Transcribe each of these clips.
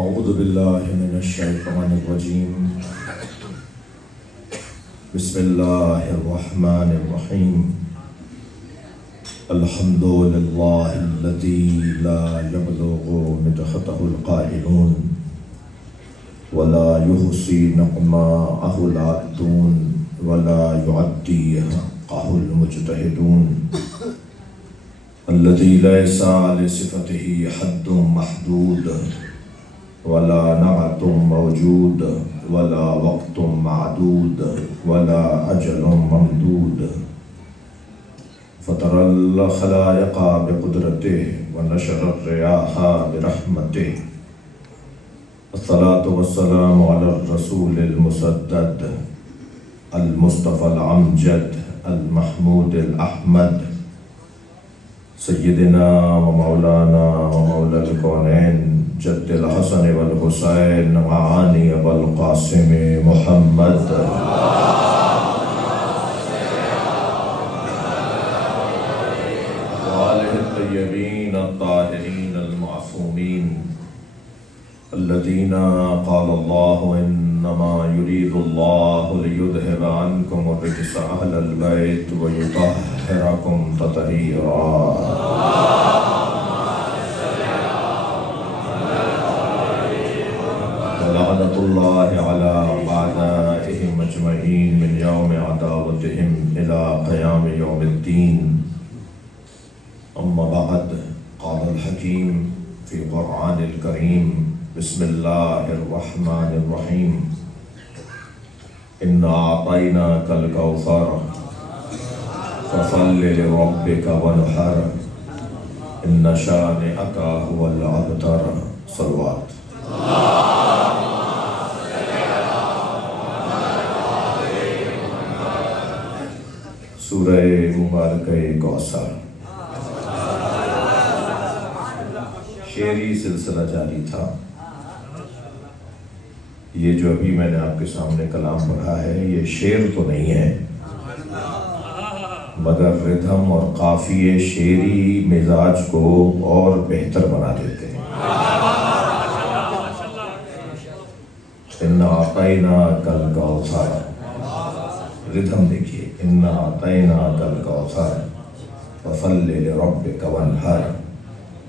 اعوذ باللہ من الشیطان الرجیم بسم اللہ الرحمن الرحیم الحمد للہ الذی لا یبلغ مدحتہ القائلون ولا یحصی نعماءہ العادون ولا یعدی حقہ المجتہدون الذی لیس لصفته حد محدود ولا نعت موجود ولا وقت معدود ولا أجل ممدود فطر الخلائق بقدرته ونشر الرياح برحمته الصلاة والسلام على الرسول المسدد المصطفى الأمجد المحمود الأحمد سيدنا ومولانا ومولى الكونين جد الحسن والحسين معاني أبا القاسم محمد وآله الطيبين الطاهرين المعصومين الذين قال الله إنما يريد الله ليذهب عنكم الرجس أهل البيت ويطهركم تطهيرا لعنة الله على أعدائهم أجمعين من يوم عداوتهم إلى قيام يوم الدين أما بعد قال الحكيم في القرآن الكريم بسم الله الرحمن الرحيم إنا أعطيناك الكوثر فصل لربك وانحر إن شانئك هو الأبتر صلوات سورہ مبارکہ کوثر شعری سلسلہ جاری تھا۔ یہ جو ابھی میں نے آپ کے سامنے کلام پڑھا ہے یہ شعر تو نہیں ہے مگر ردھم اور قافیے شعری مزاج کو اور بہتر بنا دیتے ہیں۔ اِنَّا أَعْطَيْنَاكَ الْكَوْثَرَ، ردھم دیکھیے، اِنَّا أَعْطَيْنَاكَ الْكَوْثَرَ فَصَلِّ لِرَبِّكَ وَانْحَرْ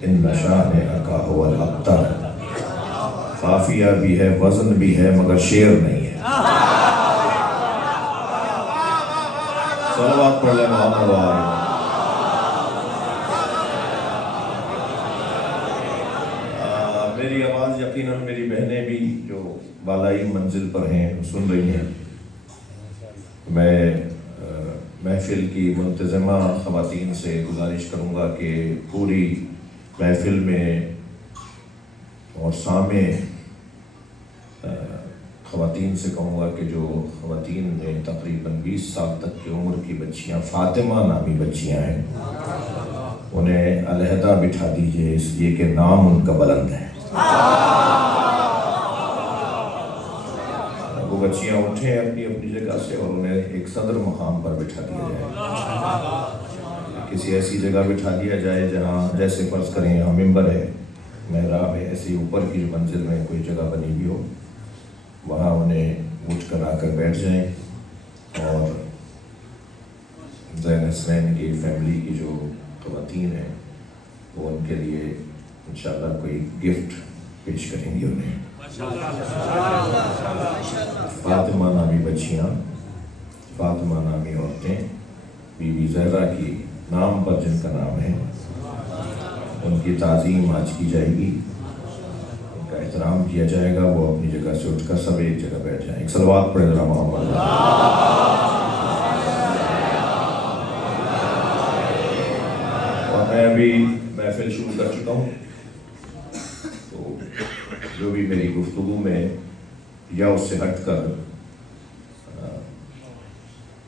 إِنَّ شَانِئَكَ هُوَ الْأَبْتَرُ۔ قافیہ بھی ہے، وزن بھی ہے، مگر شعر نہیں ہے۔ صلوات پڑھ لیں محمد وآلہ۔ میری آواز یقیناً میری بہنیں بھی جو بالائی منزل پر ہیں سن رہی ہیں۔ میں محفل کی منتظمہ خواتین سے گزارش کروں گا کہ پوری محفل میں اور سامع خواتین سے کہوں گا کہ جو خواتین نے تقریباً 20 سال تک کی عمر کی بچیاں، فاطمہ نامی بچیاں ہیں، انہیں علیحدہ بٹھا دیجئے اس لیے کہ نام ان کا بلند ہے۔ وہ بچیاں اٹھیں اپنی اپنی جگہ سے اور انہیں ایک صدر مقام پر بٹھا دیا جائے، کسی ایسی جگہ بٹھا دیا جائے جہاں جیسے فرض کریں یہاں ممبر ہے، محراب ہے، ایسی اوپر کی منزل میں کوئی جگہ بنی بھی ہو، وہاں انہیں اٹھ کر آ کر بیٹھ جائیں اور زین حسنین کی فیملی کی جو خواتین ہیں وہ ان کے لیے انشاءاللہ کوئی گفٹ پیش کریں گی انہیں۔ فاطمہ نامی بچیاں، فاطمہ نامی عورتیں، بی بی زہرا کی نام پر جن کا نام ہے، ان کی تعظیم آج کی جائے گی، ان کا احترام کیا جائے گا۔ وہ اپنی جگہ سے اٹھ کر سب ایک جگہ بیٹھ جائیں۔ ایک صلوات پڑھیں ذرا محمد۔ اور میں ابھی محفل شروع کر چکا ہوں، تو جو بھی میری گفتگو میں یا اس سے ہٹ کر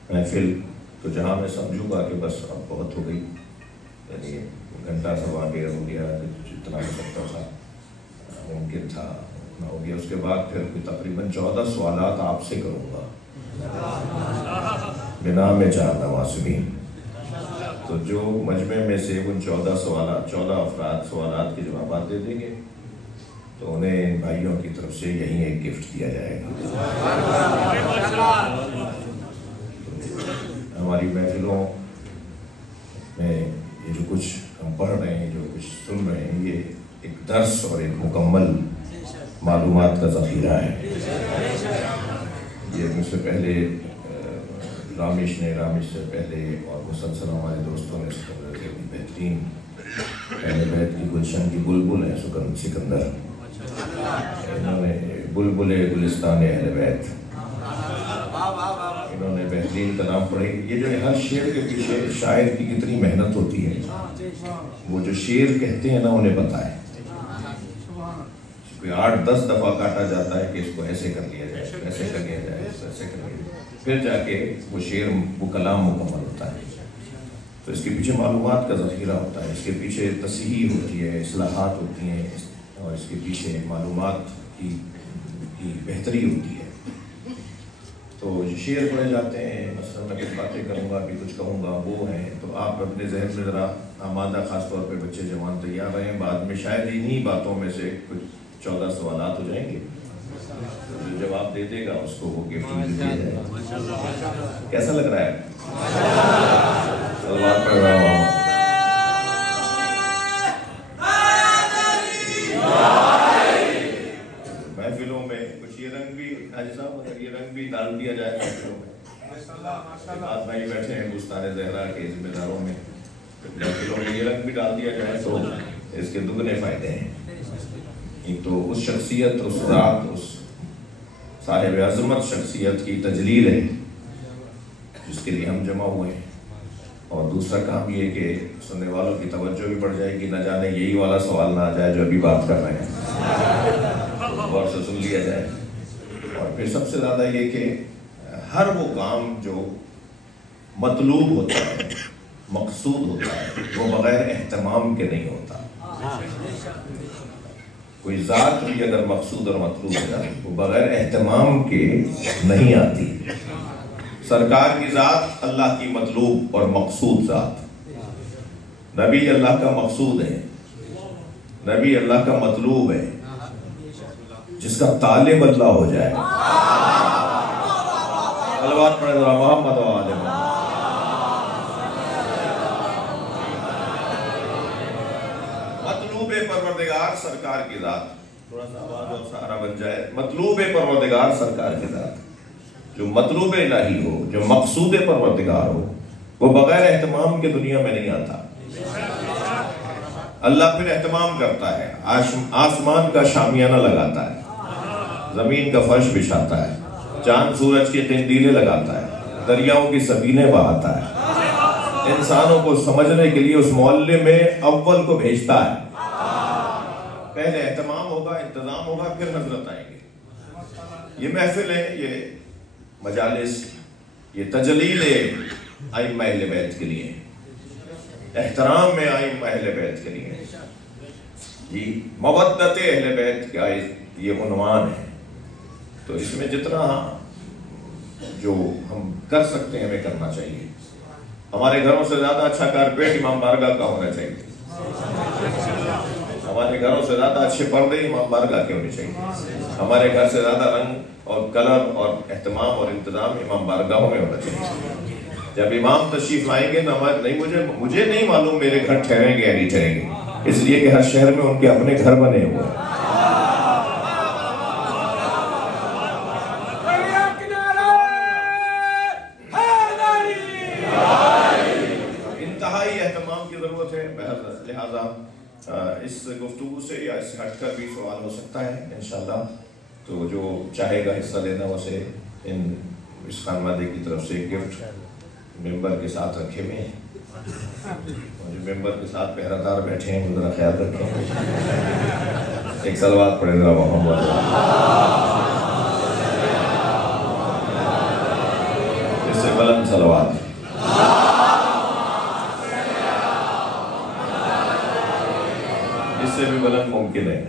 محفل تو جہاں میں سمجھوں گا کہ بس اب بہت ہو گئی، یعنی گھنٹہ سوا ڈیڑھ ہو گیا، جتنا ہو سکتا تھا ممکن تھا اتنا ہو گیا، اس کے بعد پھر تقریباً 14 سوالات آپ سے کروں گا بنام 4 نواسمین۔ تو جو مجمع میں سے ان 14 افراد سوالات کے جوابات دے دیں گے، تو انہیں بھائیوں کی طرف سے یہیں ایک گفٹ دیا جائے گا۔ ہماری محفلوں میں یہ جو کچھ ہم پڑھ رہے ہیں، جو کچھ سن رہے ہیں، یہ ایک درس اور ایک مکمل معلومات کا ذخیرہ ہے۔ یہ مجھ سے پہلے رامش سے پہلے اور مسلسل ہمارے دوستوں نے بہترین اہل بیت کی گلشن کی بلبل ہے سکندر، انہوں نے بلبل گلستان اہل بیت، انہوں نے بہترین کلام پڑھے۔ یہ جو ہے ہر شعر کے پیچھے شاعر کی کتنی محنت ہوتی ہے، وہ جو شعر کہتے ہیں نا انہیں پتہ ہے، 8-10 دفعہ کاٹا جاتا ہے کہ اس کو ایسے کر لیا جائے، ایسے کر لیا جائے، ایسے کر لیا جائے، پھر جا کے وہ شعر وہ کلام مکمل ہوتا ہے۔ تو اس کے پیچھے معلومات کا ذخیرہ ہوتا ہے، اس کے پیچھے تصحیح ہوتی ہے، اصلاحات ہوتی ہیں، اور اس کے پیچھے معلومات کی بہتری ہوتی ہے۔ تو شعر پڑھے جاتے ہیں، مثلا میں کچھ باتیں کروں گا، بھی کچھ کہوں گا، وہ ہیں تو آپ اپنے ذہن میں ذرا آمادہ، خاص طور پہ بچے جوان تیار رہیں، بعد میں شاید انہی باتوں میں سے کچھ 14 سوالات ہو جائیں گے، جو جواب دے دے گا اس کو وہ گفٹ دیا جائے گا۔ کیسا لگ رہا ہے؟ سلوات پڑھ رہا ہوں۔ محفلوں میں کچھ یہ رنگ بھی حاجی صاحب اگر یہ رنگ بھی ڈال دیا جائے محفلوں میں، بات بھائی بیٹھے ہیں بستان زہرا کے ذمہ داروں میں، محفلوں میں یہ رنگ بھی ڈال دیا جائے تو اس کے دگنے فائدے ہیں۔ تو اس شخصیت، اس ذات، اس صاحب عظمت شخصیت کی تجلیل ہے جس کے لیے ہم جمع ہوئے ہیں۔ اور دوسرا کام یہ کہ سننے والوں کی توجہ بھی بڑھ جائے گی، نہ جانے یہی والا سوال نہ آ جائے جو ابھی بات کر رہے ہیں، غور سے سن لیا جائے۔ اور پھر سب سے زیادہ یہ کہ ہر وہ کام جو مطلوب ہوتا ہے، مقصود ہوتا ہے، وہ بغیر اہتمام کے نہیں ہوتا۔ کوئی ذات بھی اگر مقصود اور مطلوب ہے وہ بغیر اہتمام کے نہیں آتی۔ سرکار کی ذات اللہ کی مطلوب اور مقصود ذات، نبی اللہ کا مقصود ہے، نبی اللہ کا مطلوب ہے، جس کا طالب اللہ ہو جائے۔ صلوات پڑھیں ذرا محمد و آل محمد۔ مطلوب پروردگار سرکار کی ذات، تھوڑا سا آواز اور سہارا بن جائے، مطلوب پروردگار سرکار کی ذات، جو مطلوب الہی ہو، جو مقصود پروردگار ہو، وہ بغیر اہتمام کے دنیا میں نہیں آتا۔ اللہ پھر اہتمام کرتا ہے، آسمان کا شامیانہ لگاتا ہے، زمین کا فرش بچھاتا ہے، چاند سورج کی قندیلیں لگاتا ہے، دریاؤں کی سبیلیں بہاتا ہے، انسانوں کو سمجھنے کے لیے اس معلم میں اول کو بھیجتا ہے۔ پہلے اہتمام ہوگا، انتظام ہوگا، پھر حضرت آئیں گے۔ یہ محفل ہے، یہ مجالس، یہ تجلیل ائمہ اہل بیت کے لیے، احترام میں ائمہ اہل بیت کے لیے، یہ مودت اہل بیت کا یہ عنوان ہے۔ تو اس میں جتنا جو ہم کر سکتے ہیں ہمیں کرنا چاہیے۔ ہمارے گھروں سے زیادہ اچھا کارپیٹ امام بارگاہ کا ہونا چاہیے، ہمارے گھروں سے زیادہ اچھے پردے امام بارگاہ کے ہونے چاہیے، ہمارے گھر سے زیادہ رنگ اور کلر اور اہتمام اور انتظام امام بارگاہوں میں ہونا چاہیے۔ جب امام تشریف لائیں گے مجھے نہیں معلوم میرے گھر ٹھہریں گے یا نہیں ٹھہریں گے، اس لیے کہ ہر شہر میں ان کے اپنے گھر بنے ہوئے ہیں۔ انتہائی اہتمام کی ضرورت ہے، لہذا اس گفتگو سے یا اس سے ہٹ کر بھی سوال ہو سکتا ہے انشاءاللہ۔ تو جو چاہے گا حصہ لینا اسے اس خانوادے کی طرف سے گفٹ ممبر کے ساتھ رکھے ہوئے ہیں، اور جو ممبر کے ساتھ پہرہ دار بیٹھے ہیں وہ ذرا خیال رکھیں۔ ایک صلوات پڑھیں ذرا محمد۔ اس سے بلند صلوات، اس سے بھی بلند ممکن ہے۔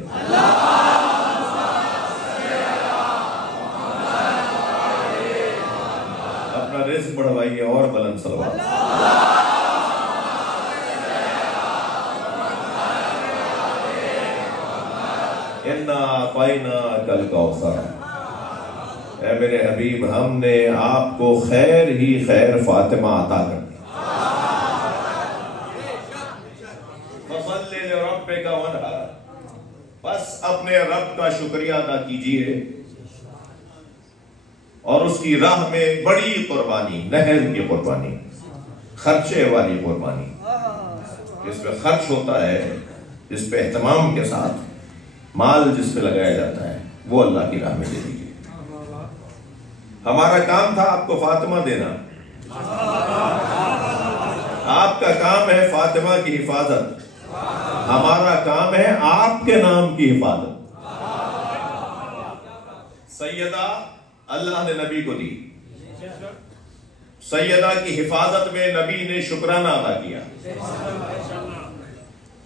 اپنا رزق بڑھوائیے اور بلند صلوات۔ انا اعطینا کل کوثر، اے میرے حبیب ہم نے آپ کو خیر ہی خیر فاطمہ عطا کر دی۔ فصل لربک وانحر، بس اپنے رب کا شکریہ ادا کیجئے اور اس کی راہ میں بڑی قربانی، نہر کی قربانی، خرچے والی قربانی، جس پہ خرچ ہوتا ہے، جس پہ اہتمام کے ساتھ مال جس پہ لگایا جاتا ہے، وہ اللہ کی راہ میں دے دیجیے۔ ہمارا کام تھا آپ کو فاطمہ دینا، آپ کا کام ہے فاطمہ کی حفاظت، ہمارا کام ہے آپ کے نام کی حفاظت۔ سیدہ اللہ نے نبی کو دی، سیدہ کی حفاظت میں نبی نے شکرانہ ادا کیا،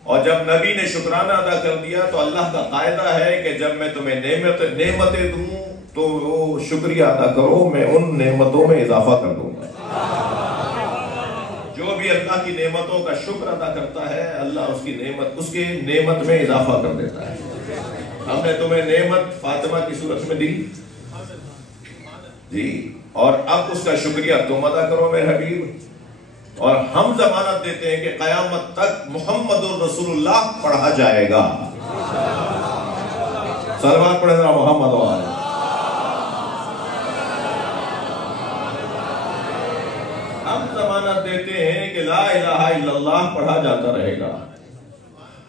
اور جب نبی نے شکرانہ ادا کر دیا تو اللہ کا قاعدہ ہے کہ جب میں تمہیں نعمتیں دوں تو وہ شکریہ ادا کرو، میں ان نعمتوں میں اضافہ کر دوں گا۔ جو بھی اللہ کی نعمتوں کا شکر ادا کرتا ہے، اللہ اس کی نعمت میں اضافہ کر دیتا ہے۔ ہم نے تمہیں نعمت فاطمہ کی صورت میں دی جی، اور اب اس کا شکریہ تم ادا کرو میرے حبیب، اور ہم ضمانت دیتے ہیں کہ قیامت تک محمد الرسول اللہ پڑھا جائے گا۔ صلوات پڑھیں ذرا محمد و آلہ۔ ہم ضمانت دیتے ہیں کہ لا الہ الا اللہ پڑھا جاتا رہے گا۔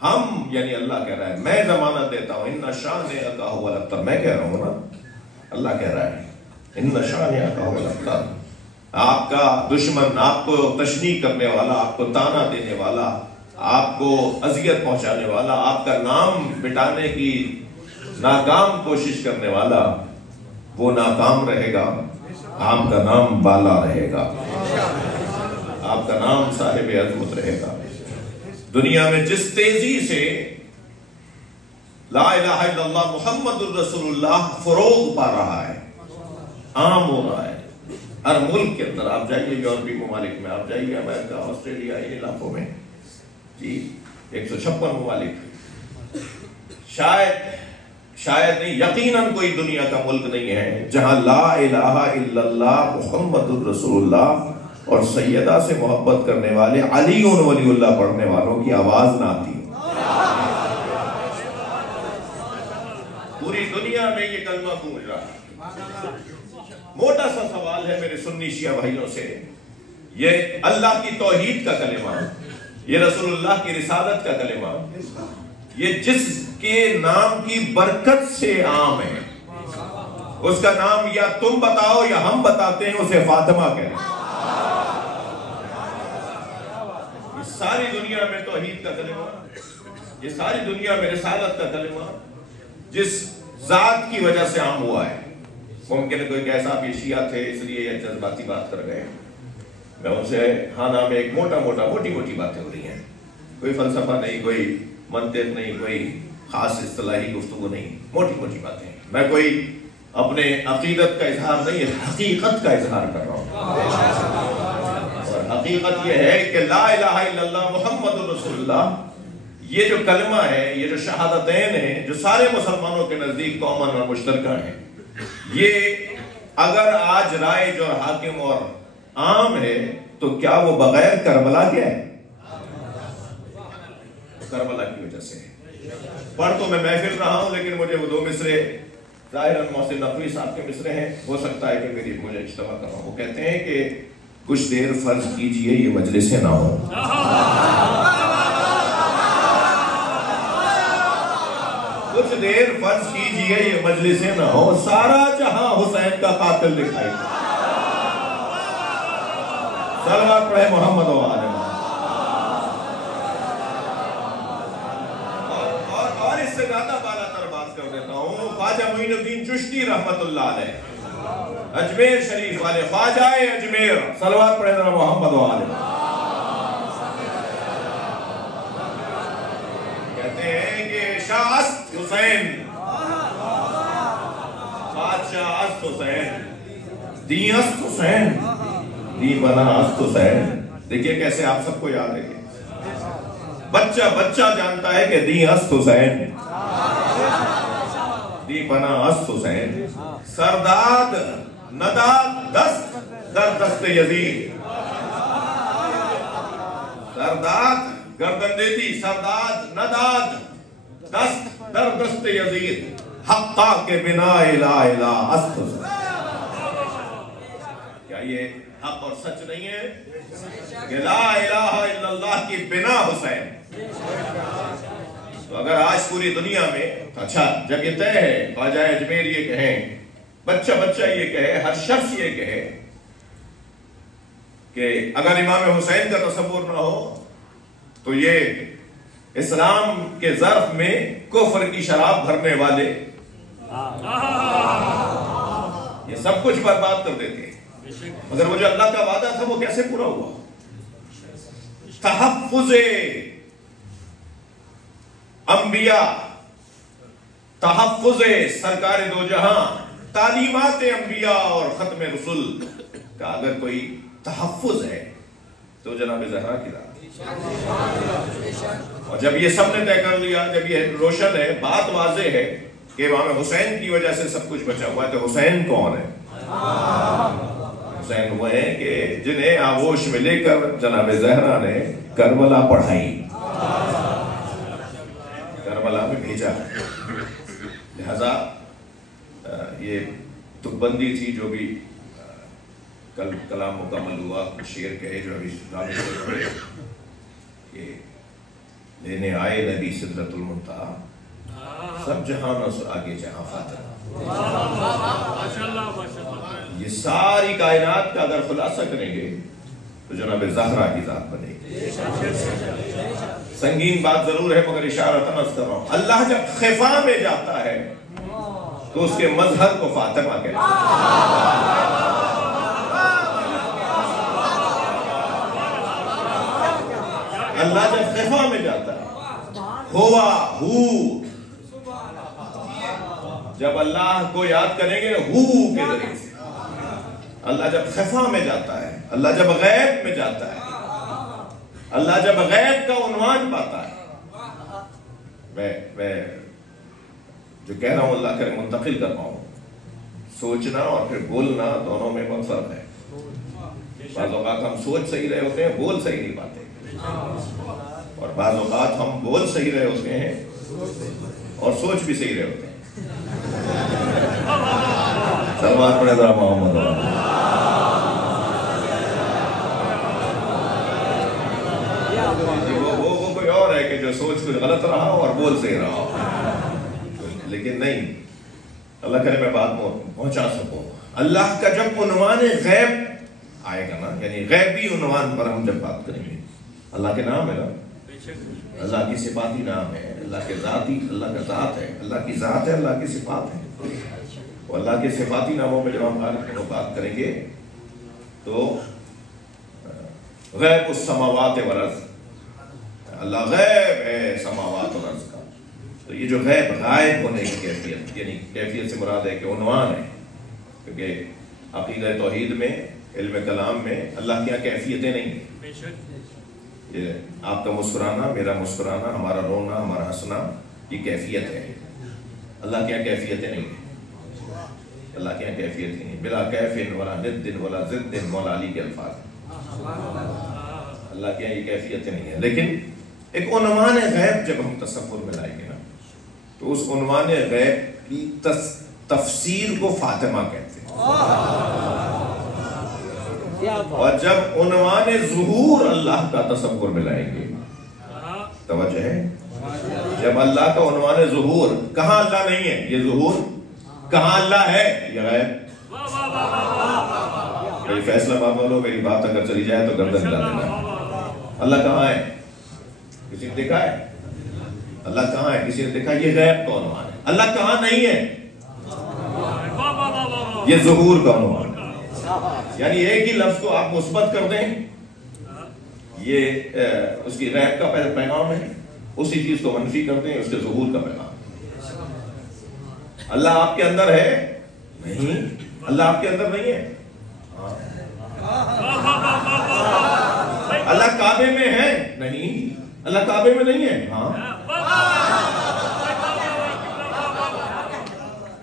ہم یعنی اللہ کہہ رہا ہے، میں ضمانت دیتا ہوں، ان شانئک ھو الابتر، میں کہہ رہا ہوں نا، اللہ کہہ رہا ہے ان شانئک ھو الابتر۔ آپ کا دشمن، آپ کو تشنیع کرنے والا، آپ کو تانا دینے والا، آپ کو اذیت پہنچانے والا، آپ کا نام مٹانے کی ناکام کوشش کرنے والا، وہ ناکام رہے گا، آپ کا نام بالا رہے گا، آپ کا نام صاحب عظمت رہے گا۔ دنیا میں جس تیزی سے لا الہ الا اللہ محمد الرسول اللہ فروغ پا رہا ہے، عام ہو رہا ہے، ہر ملک کے اندر آپ جائیے، یورپی ممالک میں آپ جائیے، امریکہ، آسٹریلیا، ان علاقوں میں جی 156 ممالک، شاید نہیں، یقیناً کوئی دنیا کا ملک نہیں ہے جہاں لا الہ الا اللہ محمد الرسول اللہ اور سیدہ سے محبت کرنے والے علی ولی اللہ پڑھنے والوں کی آواز نہ آتی۔ پوری دنیا میں یہ کلمہ گونج رہا ہے۔ موٹا سا سوال ہے میرے سنی شیعہ بھائیوں سے، یہ اللہ کی توحید کا کلمہ، یہ رسول اللہ کی رسالت کا کلمہ، یہ جس کے نام کی برکت سے عام ہے، اس کا نام یا تم بتاؤ یا ہم بتاتے ہیں، اسے فاطمہ کہتے ہیں۔ یہ ساری دنیا میں توحید کا کلمہ، یہ ساری دنیا میں رسالت کا کلمہ جس ذات کی وجہ سے عام ہوا ہے۔ ممکن ہے کوئی کیسا بھی شیعہ تھے اس لیے یہ جذباتی بات کر گئے، میں ان سے خانہ میں ایک موٹی باتیں ہو رہی ہیں، کوئی فلسفہ نہیں، کوئی منطق نہیں، کوئی خاص اصطلاحی گفتگو نہیں، موٹی باتیں ہیں۔ میں کوئی اپنے عقیدت کا اظہار نہیں ہے، حقیقت کا اظہار کر رہا ہوں، اور حقیقت یہ ہے کہ لا الہ الا اللہ محمد الرسول اللہ، یہ جو کلمہ ہے، یہ جو شہادتین ہیں، جو سارے مسلمانوں کے نزدیک کامن اور مشترکہ ہیں، یہ اگر آج رائج اور حاکم اور عام ہے تو کیا وہ بغیر کربلا کے ہے؟ کربلا کی وجہ سے پڑھ تو میں محفل رہا ہوں، لیکن مجھے وہ 2 مصرے ظاہراً محسن نقوی صاحب کے مصرے ہیں، ہو سکتا ہے کہ مجھے اجتماع کر رہا ہوں۔ وہ کہتے ہیں کہ کچھ دیر فرض کیجئے یہ مجلسیں نہ ہوں، کچھ دیر فرض کیجئے یہ مجلسیں نہ ہوں، سارا جہاں حسین کا قاتل دکھائی دے۔ صلوات پڑھے محمد و آلہ۔ اور اس سے زیادہ بالا تر بات کر دیتا ہوں، خواجہ معین الدین چشتی رحمت اللہ علیہ، اجمیر شریف والے خواجہ اجمیر، صلوات پڑھے محمد و آلہ، کہتے ہیں کہ شاہ است حسین، بادشاہ است حسین، دی است حسین، دی بنا است حسین۔ دیکھئے کیسے آپ سب کو یاد ہے کہ بچہ جانتا ہے کہ دی است حسین، بنا است حسین سرداد نداد دست در دست یزید. سرداد گردن دیتی، سرداد نداد دست در دست یزید. حقا کے بنا لا الہ است حسین. کیا یہ حق اور سچ نہیں ہے کہ لا الہ الا اللہ کی بنا حسین؟ تو اگر آج پوری دنیا میں اچھا جب یہ طے ہے، خواجہ اجمیر یہ کہیں، بچہ بچہ یہ کہے، ہر شخص یہ کہے کہ اگر امام حسین کا تصور نہ ہو تو یہ اسلام کے ظرف میں کفر کی شراب بھرنے والے یہ سب کچھ برباد کر دیتے ہیں. مگر وہ جو اللہ کا وعدہ تھا وہ کیسے پورا ہوا؟ تحفظ انبیاء، تحفظ سرکار دو جہاں، تعلیمات انبیاء اور ختم رسول کا اگر کوئی تحفظ ہے تو جناب زہرا کی ذات. اور جب یہ سب نے طے کر لیا، جب یہ روشن ہے، بات واضح ہے کہ امام حسین کی وجہ سے سب کچھ بچا ہوا ہے، تو حسین کون ہے؟ حسین وہ ہیں کہ جنہیں آغوش میں لے کر جناب زہرا نے کربلا پڑھائی، کربلا میں بھیجا. لہذا یہ تک بندی تھی جو بھی کل کلام مکمل ہوا، شعر کہے جو ابھی رابطے کہ لینے آئے نبی سدرۃ المنتہا، سب جہاں نصر آگے جہاں فاتح. یہ ساری کائنات کا اگر خلاصہ کریں گے تو جناب زہرا کی ذات بنے گی. سنگین بات ضرور ہے مگر اشارتاً عرض کر رہا ہوں، اللہ جب خفا میں جاتا ہے تو اس کے مظہر کو فاطمہ کہتے ہیں. اللہ جب خفا میں جاتا ہے، ہوا ہو، جب اللہ کو یاد کریں گے ہو کے ذریعے سے. اللہ جب خفا میں جاتا ہے، اللہ جب غیب میں جاتا ہے، اللہ جب غیب کا عنوان پاتا ہے. میں جو کہہ رہا ہوں اللہ کرے منتقل کر پاؤں. سوچنا اور پھر بولنا دونوں میں بہت فرق ہے. بعض اوقات ہم سوچ صحیح رہے ہوتے ہیں، بول صحیح نہیں پاتے، اور بعض اوقات ہم بول صحیح رہے ہوتے ہیں اور سوچ بھی صحیح رہے ہوتے ہیں. سلوات پڑھے ذرا محمد. وہ کوئی اور ہے کہ جو سوچ کچھ غلط رہا ہو اور بول صحیح رہا ہو، لیکن نہیں. اللہ کرے میں بات پہنچا سکوں. اللہ کا جب عنوان غیب آئے گا نا، یعنی غیبی عنوان پر ہم جب بات کریں گے، اللہ کے نام ہے نا، اللہ کی صفاتی نام ہے، اللہ کے ذاتی، اللہ کا ذات ہے، اللہ کی ذات ہے، اللہ کی صفات ہے. تو اللہ کے صفاتی ناموں میں جب ہم بات کریں گے تو غیب السماوات والارض، اللہ غیب ہے سماوات اور ارض کا. تو یہ جو غیب غائب ہونے کی کیفیت، یعنی کیفیت سے مراد ہے کہ عنوان ہے، کیونکہ عقیدہ توحید میں، علم کلام میں اللہ کی کیفیتیں نہیں ہیں. یہ آپ کا مسکرانا، میرا مسکرانا، ہمارا رونا، ہمارا ہنسنا، یہ کیفیت ہے. اللہ کی کیفیتیں نہیں ہیں. اللہ کی کیفیت نہیں، بلا کیف ولا ند ولا ضد، مولا علی کے الفاظ. اللہ کی یہ کیفیتیں نہیں ہیں. لیکن ایک عنوان غیب جب ہم تصور میں لائیں گے نا، تو اس عنوان غیب کی تفسیر کو فاطمہ کہتے ہیں. اور جب عنوان ظہور اللہ کا تصور میں لائیں گے، توجہ ہے، جب اللہ کا عنوان ظہور، کہاں اللہ نہیں ہے یہ ظہور، کہاں اللہ ہے یہ غیب. میری فیصلہ بات بولو، میری بات اگر چلی جائے تو گردن ہلا دینا. اللہ کہاں ہے؟ کسی نے دیکھا ہے؟ اللہ کہاں ہے؟ کسی نے دیکھا؟ یہ غیب کا عنوان ہے. اللہ کہاں نہیں ہے؟ یہ ظہور کا عنوان. یعنی ایک ہی لفظ کو آپ مثبت کر دیں، یہ اس کی غیب کا پیغام ہے، اسی چیز کو منفی کر دیں، اس کے ظہور کا پیغام. اللہ آپ کے اندر ہے؟ نہیں. اللہ آپ کے اندر نہیں ہے. اللہ کعبے میں ہے؟ نہیں. اللہ کعبے میں نہیں ہے. ہاں.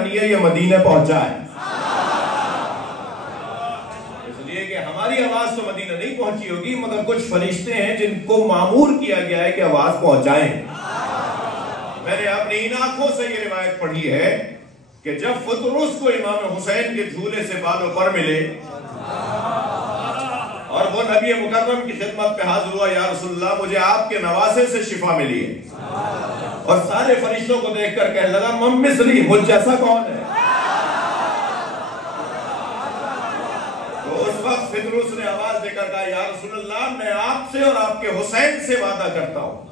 پہنچانی ہے یا مدینے پہنچائے؟ اس لیے کہ ہماری آواز تو مدینہ نہیں پہنچی ہوگی، مگر کچھ فرشتے ہیں جن کو مامور کیا گیا ہے کہ آواز پہنچائیں۔ میں نے اپنی ان آنکھوں سے یہ روایت پڑھی ہے کہ جب فطرس کو امام حسین کے جھولے سے بالوں پر ملے اور وہ نبی مکرم کی خدمت پہ حاضر ہوا، یا رسول اللہ مجھے آپ کے نواسے سے شفا ملی ہے، اور سارے فرشتوں کو دیکھ کر کہنے لگا من مثلی، مجھ جیسا کون ہے؟ تو اس وقت فطرس نے آواز دے کر کہا یا رسول اللہ میں آپ سے اور آپ کے حسین سے وعدہ کرتا ہوں،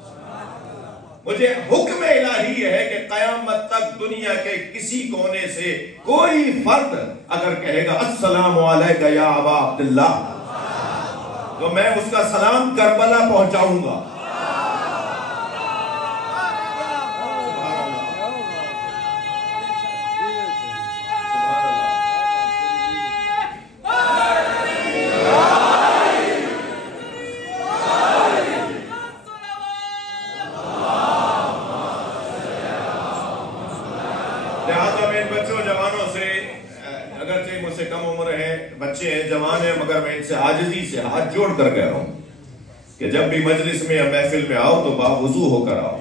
مجھے حکم الہی ہے کہ قیامت تک دنیا کے کسی کونے سے کوئی فرد اگر کہے گا السلام علیکہ یا ابا عبداللہ تو میں اس کا سلام کربلا پہنچاؤں گا۔ بچے ہیں، جوان ہیں، مگر میں ان سے عاجزی سے ہاتھ جوڑ کر کہہ رہا ہوں کہ جب بھی مجلس میں یا محفل میں آؤ تو باوضو ہو کر آؤ،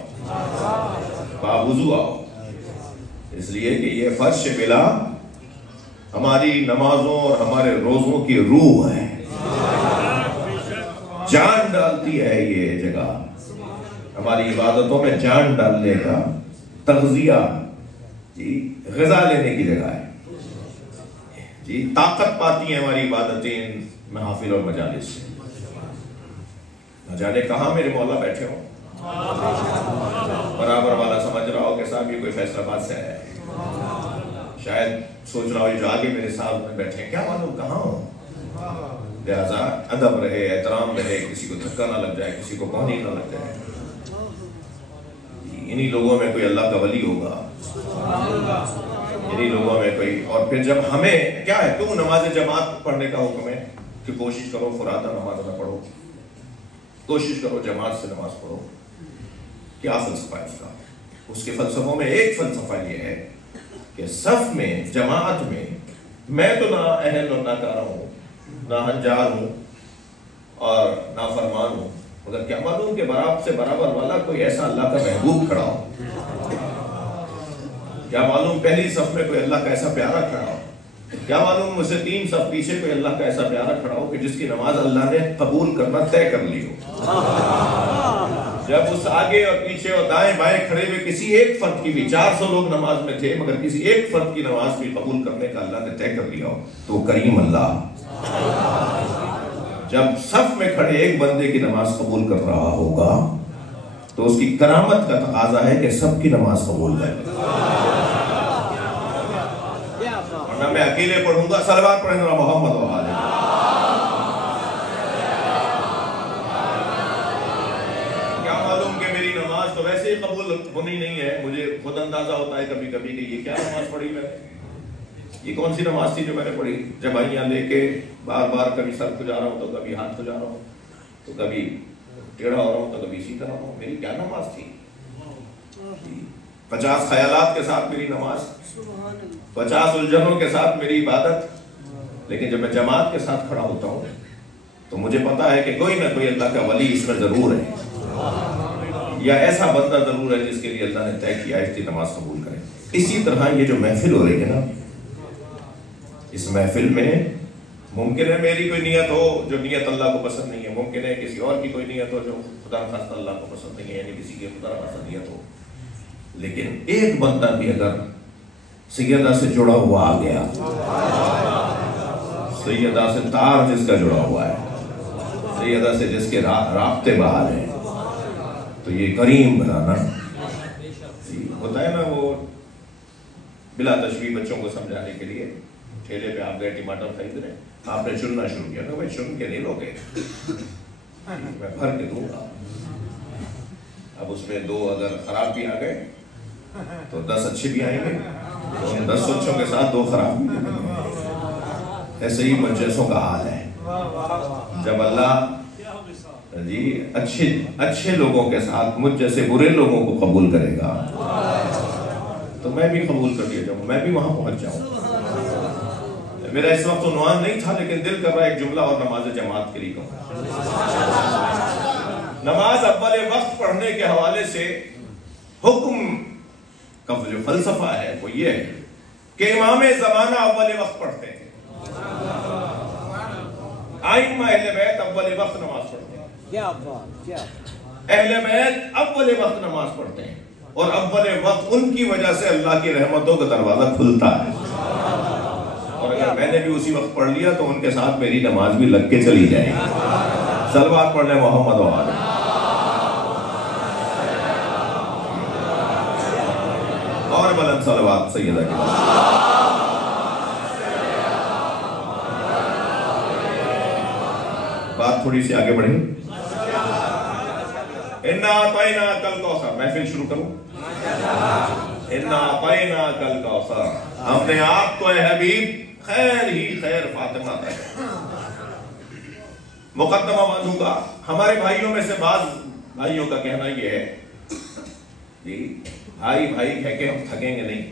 باوضو آؤ، اس لیے کہ یہ فرش ملا ہماری نمازوں اور ہمارے روزوں کی روح ہے، جان ڈالتی ہے یہ جگہ، ہماری عبادتوں میں جان ڈالنے کا تغذیہ، غذا لینے کی جگہ ہے جی، طاقت پاتی ہیں ہماری عبادتیں محافل اور مجالس سے۔ نہ جانے کہاں میرے مولا بیٹھے ہوں، برابر والا سمجھ رہا ہو کہ صاحب یہ کوئی فیصلہ بات سے ہے، شاید سوچ رہا ہو یہ جو آگے میرے ساتھ میں بیٹھے ہیں کیا معلوم کہاں ہوں۔ لہذا ادب رہے، احترام رہے، کسی کو دھکا نہ لگ جائے، کسی کو پانی نہ لگ جائے، انہی لوگوں میں کوئی اللہ کا ولی ہوگا، انہی لوگوں میں کوئی۔ اور پھر جب ہمیں کیا ہے، کیوں نماز جماعت پڑھنے کا حکم ہے کہ کوشش کرو فرادہ نماز نہ پڑھو، کوشش کرو جماعت سے نماز پڑھو، کیا فلسفہ ہے اس کا؟ اس کے فلسفوں میں ایک فلسفہ یہ ہے کہ صف میں، جماعت میں تو نہ اہل اور نہ کارا ہوں، نہ ہنجار ہوں اور نہ فرمان ہوں، مگر کیا معلوم کہ برابر سے برابر والا کوئی ایسا اللہ کا محبوب کھڑا ہو، کیا معلوم پہلی صف میں کوئی اللہ کا ایسا پیارا کھڑا ہو، کیا معلوم مجھ سے 3 صف پیچھے کوئی اللہ کا ایسا پیارا کھڑا ہو کہ جس کی نماز اللہ نے قبول کرنا طے کر لی ہو۔ جب اس آگے اور پیچھے اور دائیں بائیں کھڑے ہوئے کسی ایک فرد کی بھی، 400 لوگ نماز میں تھے مگر کسی ایک فرد کی نماز بھی قبول کرنے کا اللہ نے طے کر لیا ہو تو وہ کریم اللہ جب صف میں کھڑے ایک بندے کی نماز قبول کر رہا ہوگا تو اس کی کرامت کا تقاضا ہے کہ سب کی نماز قبول کرے، ورنہ میں اکیلے پڑھوں گا، صلوات پڑھیں گا محمد و آلہ، کیا معلوم کہ میری نماز تو ویسے ہی قبول ہونی نہیں ہے، مجھے خود اندازہ ہوتا ہے کبھی کبھی کہ یہ کیا نماز پڑھی میں نے، یہ کون سی نماز تھی جو میں نے پڑھی، جمائیاں لے کے بار بار کبھی سر کھجا رہا ہوں تو کبھی ہاتھ کھجا رہا ہوں تو کبھی ٹیڑھا ہو رہا ہوں تو کبھی سیدھا رہا ہوں، میری کیا نماز تھی؟ 50 خیالات کے ساتھ میری نماز، 50 الجھنوں کے ساتھ میری عبادت، لیکن جب میں جماعت کے ساتھ کھڑا ہوتا ہوں تو مجھے پتا ہے کہ کوئی نہ کوئی اللہ کا ولی اس میں ضرور ہے، یا ایسا بندہ ضرور ہے جس کے لیے اللہ نے طے کیا اس کی نماز قبول کرے۔ اسی طرح یہ جو محفل ہو رہی ہے نا، اس محفل میں ممکن ہے میری کوئی نیت ہو جو نیت اللہ کو پسند نہیں ہے، ممکن ہے کسی اور کی کوئی نیت ہو جو خدا نخواستہ اللہ کو پسند نہیں ہے، یعنی کسی کی خدا نخواستہ نیت ہو، لیکن ایک بندہ بھی اگر سیدہ سے جڑا ہوا آ گیا، سیدہ سے تار جس کا جڑا ہوا ہے، سیدہ سے جس کے رابطے باہر ہیں، تو یہ کریم بنانا ہوتا ہے نا۔ وہ بلا تشبیہ بچوں کو سمجھانے کے لیے ٹھیلے پہ آپ گئے ٹماٹر خرید رہے ہیں، آپ نے چننا شروع کیا، بھائی چن کے نہیں لوگے، میں بھر کے دوں گا، اب اس میں 2 اگر خراب بھی آ گئے تو 10 اچھے بھی آئیں گے، 10 اچھوں کے ساتھ 2 خراب بھی آئیں گے۔ ایسے ہی مجلسوں کا حال ہے، جب اللہ جی اچھے لوگوں کے ساتھ مجھ جیسے برے لوگوں کو قبول کرے گا تو میں بھی قبول کر لیا جاؤں، میں بھی وہاں پہنچ جاؤں. میرا اس وقت عنوان نہیں تھا، لیکن دل کر رہا ہے ایک جملہ اور نماز جماعت کے لیے کہوں. نماز اول وقت پڑھنے کے حوالے سے حکم کا جو فلسفہ ہے وہ یہ ہے کہ امام زمانہ اول وقت پڑھتے ہیں، ائمہ اہل بیت اول وقت نماز پڑھتے ہیں، اہل بیت اول وقت نماز پڑھتے ہیں، اور اول وقت ان کی وجہ سے اللہ کی رحمتوں کا دروازہ کھلتا ہے. اور اگر میں نے بھی اسی وقت پڑھ لیا تو ان کے ساتھ میری نماز بھی لگ کے چلی جائے گی. صلوات پڑھ لیں محمد و آل. اور بلند صلوات سیدہ کی. بات تھوڑی سی آگے بڑھی. اِنَّا أَعْطَيْنَاكَ الْكَوْثَرَ. محفل شروع کروں. اِنَّا أَعْطَيْنَاكَ الْكَوْثَرَ. ہم نے آپ کو اے حبیب خیر ہی خیر فاطمہ ہے. مقدمہ باندھوں گا. ہمارے بھائیوں میں سے بعض بھائیوں کا کہنا یہ ہے جی بھائی بھائی کہہ کے ہم تھکیں گے نہیں.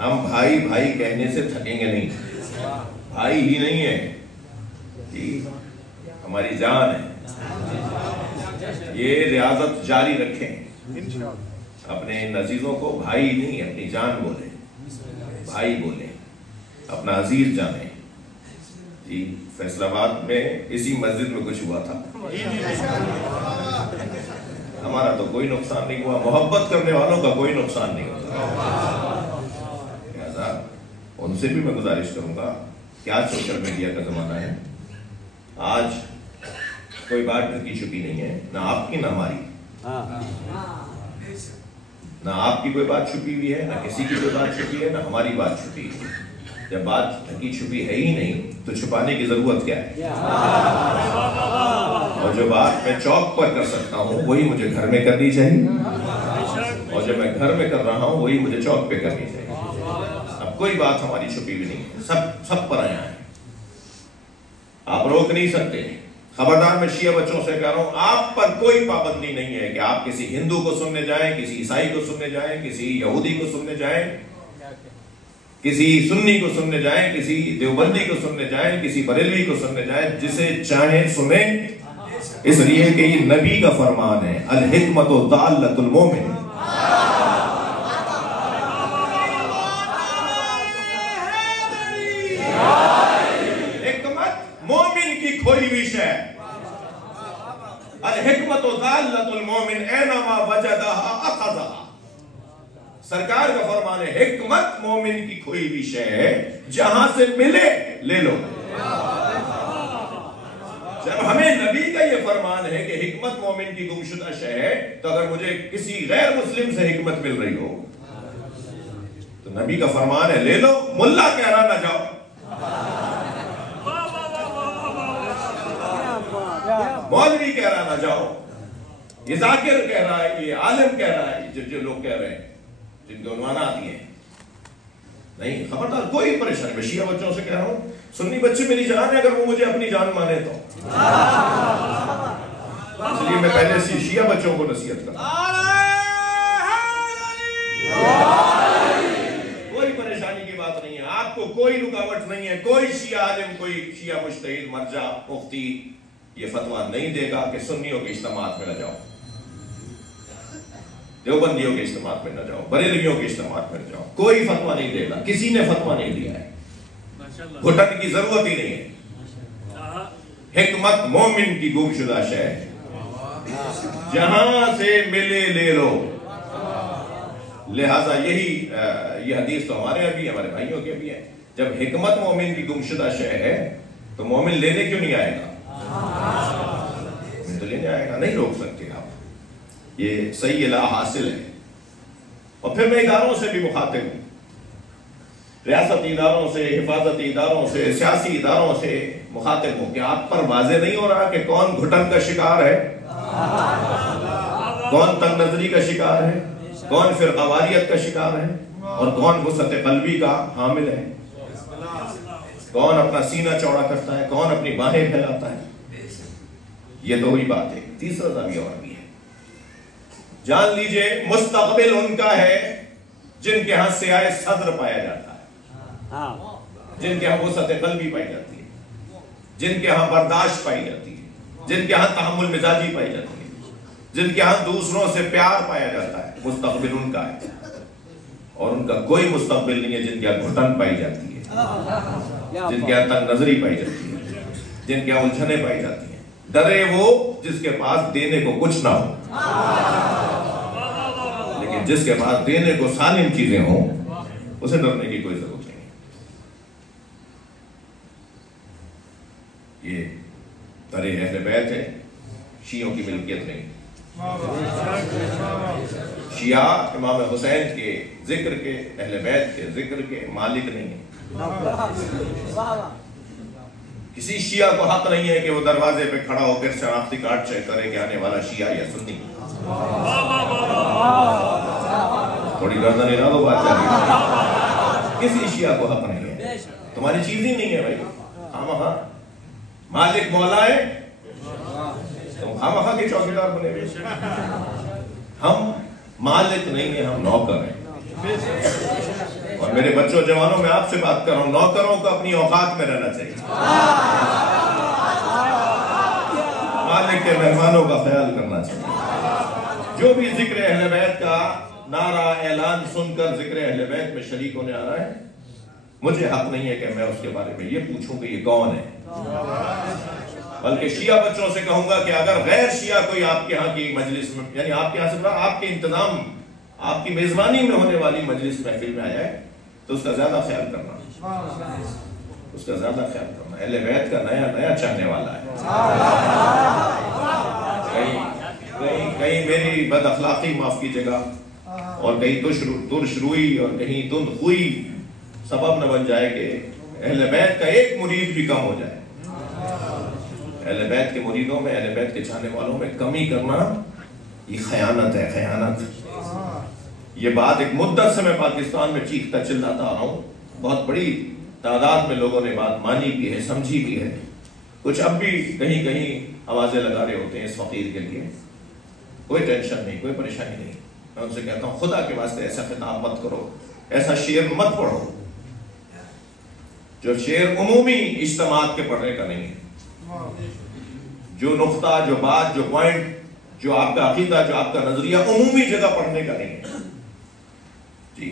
ہم بھائی بھائی کہنے سے تھکیں گے نہیں. بھائی ہی نہیں ہے جی، ہماری جان ہے. یہ ریاضت جاری رکھیں، اپنے ان عزیزوں کو بھائی نہیں اپنی جان بولیں، بھائی بولیں، اپنا عزیز جانیں. جی فیصل آباد میں اسی مسجد میں کچھ ہوا تھا، ہمارا تو کوئی نقصان نہیں ہوا، محبت کرنے والوں کا کوئی نقصان نہیں ہوتا. لہذا ان سے بھی میں گزارش کروں گا کہ آج سوشل میڈیا کا زمانہ ہے. آج کوئی بات ڈھکی چھپی نہیں ہے، نہ آپ کی نہ ہماری. نہ آپ کی کوئی بات چھپی ہوئی ہے، نہ کسی کی کوئی بات چھپی ہے، نہ ہماری بات چھپی ہے. جب بات ڈھکی چھپی ہے ہی نہیں تو چھپانے کی ضرورت کیا ہے؟ اور جو بات میں چوک پر کر سکتا ہوں وہی مجھے گھر میں کرنی چاہیے، اور جو میں گھر میں کر رہا ہوں وہی مجھے چوک پہ کرنی چاہیے. اب کوئی بات ہماری چھپی ہوئی نہیں ہے، سب پر آیا ہے. آپ روک نہیں سکتے. خبردار میں شیعہ بچوں سے کہہ رہا ہوں، آپ پر کوئی پابندی نہیں ہے کہ آپ کسی ہندو کو سننے جائیں، کسی عیسائی کو سننے جائیں، کسی یہودی کو سننے جائیں، کسی سنی کو سننے جائیں، کسی دیوبندی کو سننے جائیں، کسی بریلوی کو سننے جائیں. جسے چاہیں سنیں، اس لیے کہ یہ نبی کا فرمان ہے، الحکمت ضالۃ المومن. حکمت مومن کی کھوئی ہوئی شے. الحکمت ضالۃ المومن اینما وجدہا اخذہا. سرکار کا فرمان ہے حکمت مومن کی کھوئی ہوئی شے ہے، جہاں سے ملے لے لو. جب ہمیں نبی کا یہ فرمان ہے کہ حکمت مومن کی گمشدہ شے ہے، تو اگر مجھے کسی غیر مسلم سے حکمت مل رہی ہو تو نبی کا فرمان ہے لے لو. ملا کہہ رہا نہ جاؤ، مولوی کہہ رہا نہ جاؤ، یہ ذاکر کہہ رہا ہے، یہ عالم کہہ رہا ہے، جو لوگ کہہ رہے ہیں جن کے عنوانات آتی ہیں نہیں. خبردار کوئی پریشانی. میں شیعہ بچوں سے کہہ رہا ہوں، سنی بچے میری جان ہے، اگر وہ مجھے اپنی جان مانے تو. اس لیے میں پہلے سے شیعہ بچوں کو نصیحت کرتا ہوں، کوئی پریشانی کی بات نہیں ہے. آپ کو کوئی رکاوٹ نہیں ہے. کوئی شیعہ عالم، کوئی شیعہ مجتہد، مرجع، مفتی یہ فتویٰ نہیں دے گا کہ سنیوں کے اجتماعات میں نہ جاؤ، دیوبندیوں کے اجتماعات میں نہ جاؤ، بریلویوں کے اجتماعات میں نہ جاؤ. کوئی فتویٰ نہیں دے گا. کسی نے فتویٰ نہیں دیا ہے. گھٹن کی ضرورت ہی نہیں ہے. حکمت مومن کی گمشدہ شے ہے، جہاں سے ملے لے لو. لہٰذا یہ حدیث تو ہمارے بھی ہمارے بھائیوں کے بھی ہے. جب حکمت مومن کی گمشدہ شے ہے تو مومن لینے کیوں نہیں آئے گا؟ تو لینے آئے گا. نہیں روک سکتے آپ. یہ صحیح لا حاصل ہے. اور پھر میں اداروں سے بھی مخاطب ہوں، ریاستی اداروں سے، حفاظتی اداروں سے، سیاسی اداروں سے مخاطب ہوں کہ آپ پر واضح نہیں ہو رہا کہ کون گھٹن کا شکار ہے، کون تنگ نظری کا شکار ہے، کون فرقواریت کا شکار ہے، اور کون وسعت قلبی کا حامل ہے، کون اپنا سینہ چوڑا کرتا ہے، کون اپنی باہیں پھیلاتا ہے. یہ دو ہی بات ہے. تیسرا زاویہ اور بھی ہے. جان لیجئے مستقبل ان کا ہے جن کے ہاں سیاہ صدر پایا جاتا ہے، جن کے ہاں وسعت قلبی پائی جاتی ہے، جن کے ہاں برداشت پائی جاتی ہے، جن کے ہاں تحمل مزاجی پائی جاتی ہے، جن کے ہاں دوسروں سے پیار پایا جاتا ہے۔ مستقبل ان کا ہے، اور ان کا کوئی مستقبل نہیں ہے جن کے ہاں گھٹن پائی جاتی ہے، جن کے ہاں تنگ نظری پائی جاتی ہے، جن کے ہاں الجھنیں پائی جاتی ہیں۔ ڈرے وہ جس کے پاس دینے کو کچھ نہ ہو، لیکن جس کے پاس دینے کو سالم چیزیں ہوں اسے ڈرنے کی کوئی ضرورت نہیں۔ یہ طرح اہل بیت ہے، شیعوں کی ملکیت نہیں۔ شیعہ امام حسین کے ذکر کے، اہل بیت کے ذکر کے مالک نہیں ہیں۔ کسی شیعہ کو حق نہیں ہے کہ وہ دروازے پہ کھڑا ہو کر شناختی کارڈ چیک کرے کہ آنے والا شیعہ یا سنی۔ تھوڑی گردن ہلا دو، بات چاہیے۔ کسی شیعہ کو حق نہیں ہے، تمہاری چیز ہی نہیں ہے بھائی۔ ہاں مالک مولا ہے، تم خامخواہ کے چوکیدار بنے ہوئے۔ ہم مالک نہیں ہیں، ہم نوکر ہیں۔ اور میرے بچوں جوانوں، میں آپ سے بات کر رہا ہوں، نوکروں کو اپنی اوقات میں رہنا چاہیے، مالک کے مہمانوں کا خیال کرنا چاہیے۔ جو بھی ذکر اہل بیت کا نعرہ اعلان سن کر ذکر اہل بیت میں شریک ہونے آ رہا ہے، مجھے حق نہیں ہے کہ میں اس کے بارے میں یہ پوچھوں کہ یہ کون ہے، بلکہ شیعہ بچوں سے کہوں گا کہ اگر غیر شیعہ کوئی آپ کے ہاں کی مجلس میں، یعنی آپ کے ہاں سے آپ کے انتظام، آپ کی میزبانی میں ہونے والی مجلس محفل میں آیا ہے تو اس کا زیادہ خیال کرنا، اس کا زیادہ خیال کرنا۔ اہل بیت کا نیا چاہنے والا ہے۔ کہیں میری بد اخلاقی معاف کیجیے گا، اور کہیں ترش روئی اور کہیں تند خوئی سبب نہ بن جائے کہ اہل بیت کا ایک مرید بھی کم ہو جائے۔ اہل بیت کے مریدوں میں، اہل بیت کے چاہنے والوں میں کمی کرنا یہ خیانت ہے، خیانت۔ یہ بات ایک مدت سے میں پاکستان میں چیختا چلاتا آ رہا ہوں، بہت بڑی تعداد میں لوگوں نے بات مانی بھی ہے، سمجھی بھی ہے، کچھ اب بھی کہیں کہیں آوازیں لگا رہے ہوتے ہیں اس فقیر کے لیے۔ کوئی ٹینشن نہیں، کوئی پریشانی نہیں۔ میں ان سے کہتا ہوں خدا کے واسطے ایسا خطاب مت کرو، ایسا شعر مت پڑھو جو شعر عمومی اجتماعات کے پڑھنے کا نہیں ہے، جو نقطہ، جو بات، جو پوائنٹ، جو آپ کا عقیدہ، جو آپ کا نظریہ عمومی جگہ پڑھنے کا نہیں ہے۔ جی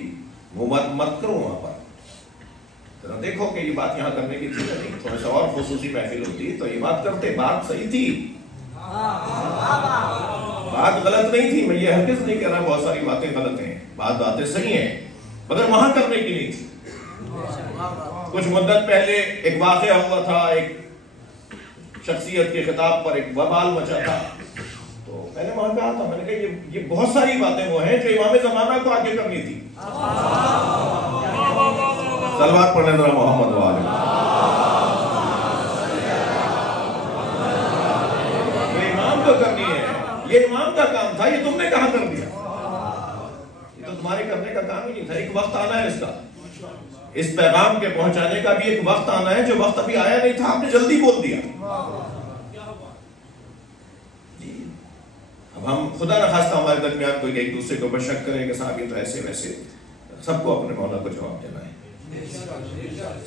وہ مت کرو وہاں پر، ذرا دیکھو کہ یہ بات یہاں کرنے کی تھی نہیں، تھوڑا سا اور خصوصی محفل ہوتی تو یہ بات کرتے، بات صحیح تھی، بات غلط نہیں تھی۔ میں یہ ہرگز نہیں کہہ رہا بہت ساری باتیں غلط ہیں، باتیں صحیح ہیں، مگر وہاں کرنے کی نہیں تھی۔ کچھ مدت پہلے ایک واقعہ ہوا تھا، ایک شخصیت کے خطاب پر ایک وبال مچا تھا، تو میں نے وہاں کہا تھا، میں نے کہا یہ بہت ساری باتیں وہ ہیں جو امام زمانہ کو آگے کرنی تھی۔ صلوات پڑھنے ذرا محمد والے۔ یہ امام کو کرنی ہے، یہ امام کا کام تھا، یہ تم نے کہاں کر دیا؟ یہ تو تمہارے کرنے کا کام ہی نہیں تھا۔ ایک وقت آنا ہے اس کا، اس پیغام کے پہنچانے کا بھی ایک وقت آنا ہے، جو وقت ابھی آیا نہیں تھا، آپ نے جلدی بول دیا۔ اب ہم خدا نہ خواستہ ہمارے درمیان کوئی ایک دوسرے کو بشک کرے کہ صاحب یہ تو ایسے ویسے، سب کو اپنے مولا کو جواب دینا ہے،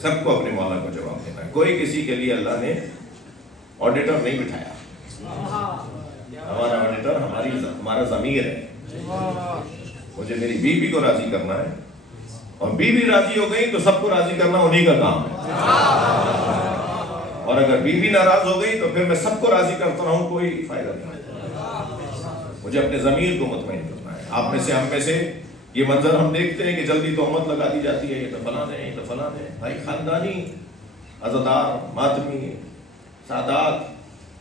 سب کو اپنے مولا کو جواب دینا ہے۔ کوئی کسی کے لیے اللہ نے آڈیٹر نہیں بٹھایا، ہمارا آڈیٹر ہمارا ضمیر ہے۔ مجھے میری بیوی کو راضی کرنا ہے، اور بیوی راضی ہو گئی تو سب کو راضی کرنا انہی کا کام ہے، اور اگر بیوی ناراض ہو گئی تو پھر میں سب کو راضی کرتا رہوں، کوئی فائدہ نہیں۔ مجھے اپنے ضمیر کو مطمئن کرنا ہے۔ آپ میں سے، ہم میں سے یہ منظر ہم دیکھتے ہیں کہ جلدی تہمت لگا دی جاتی ہے، یہ تو فلاں ہے، یہ تو فلاں ہے۔ بھائی خاندانی عزادار، ماتمی، سادات،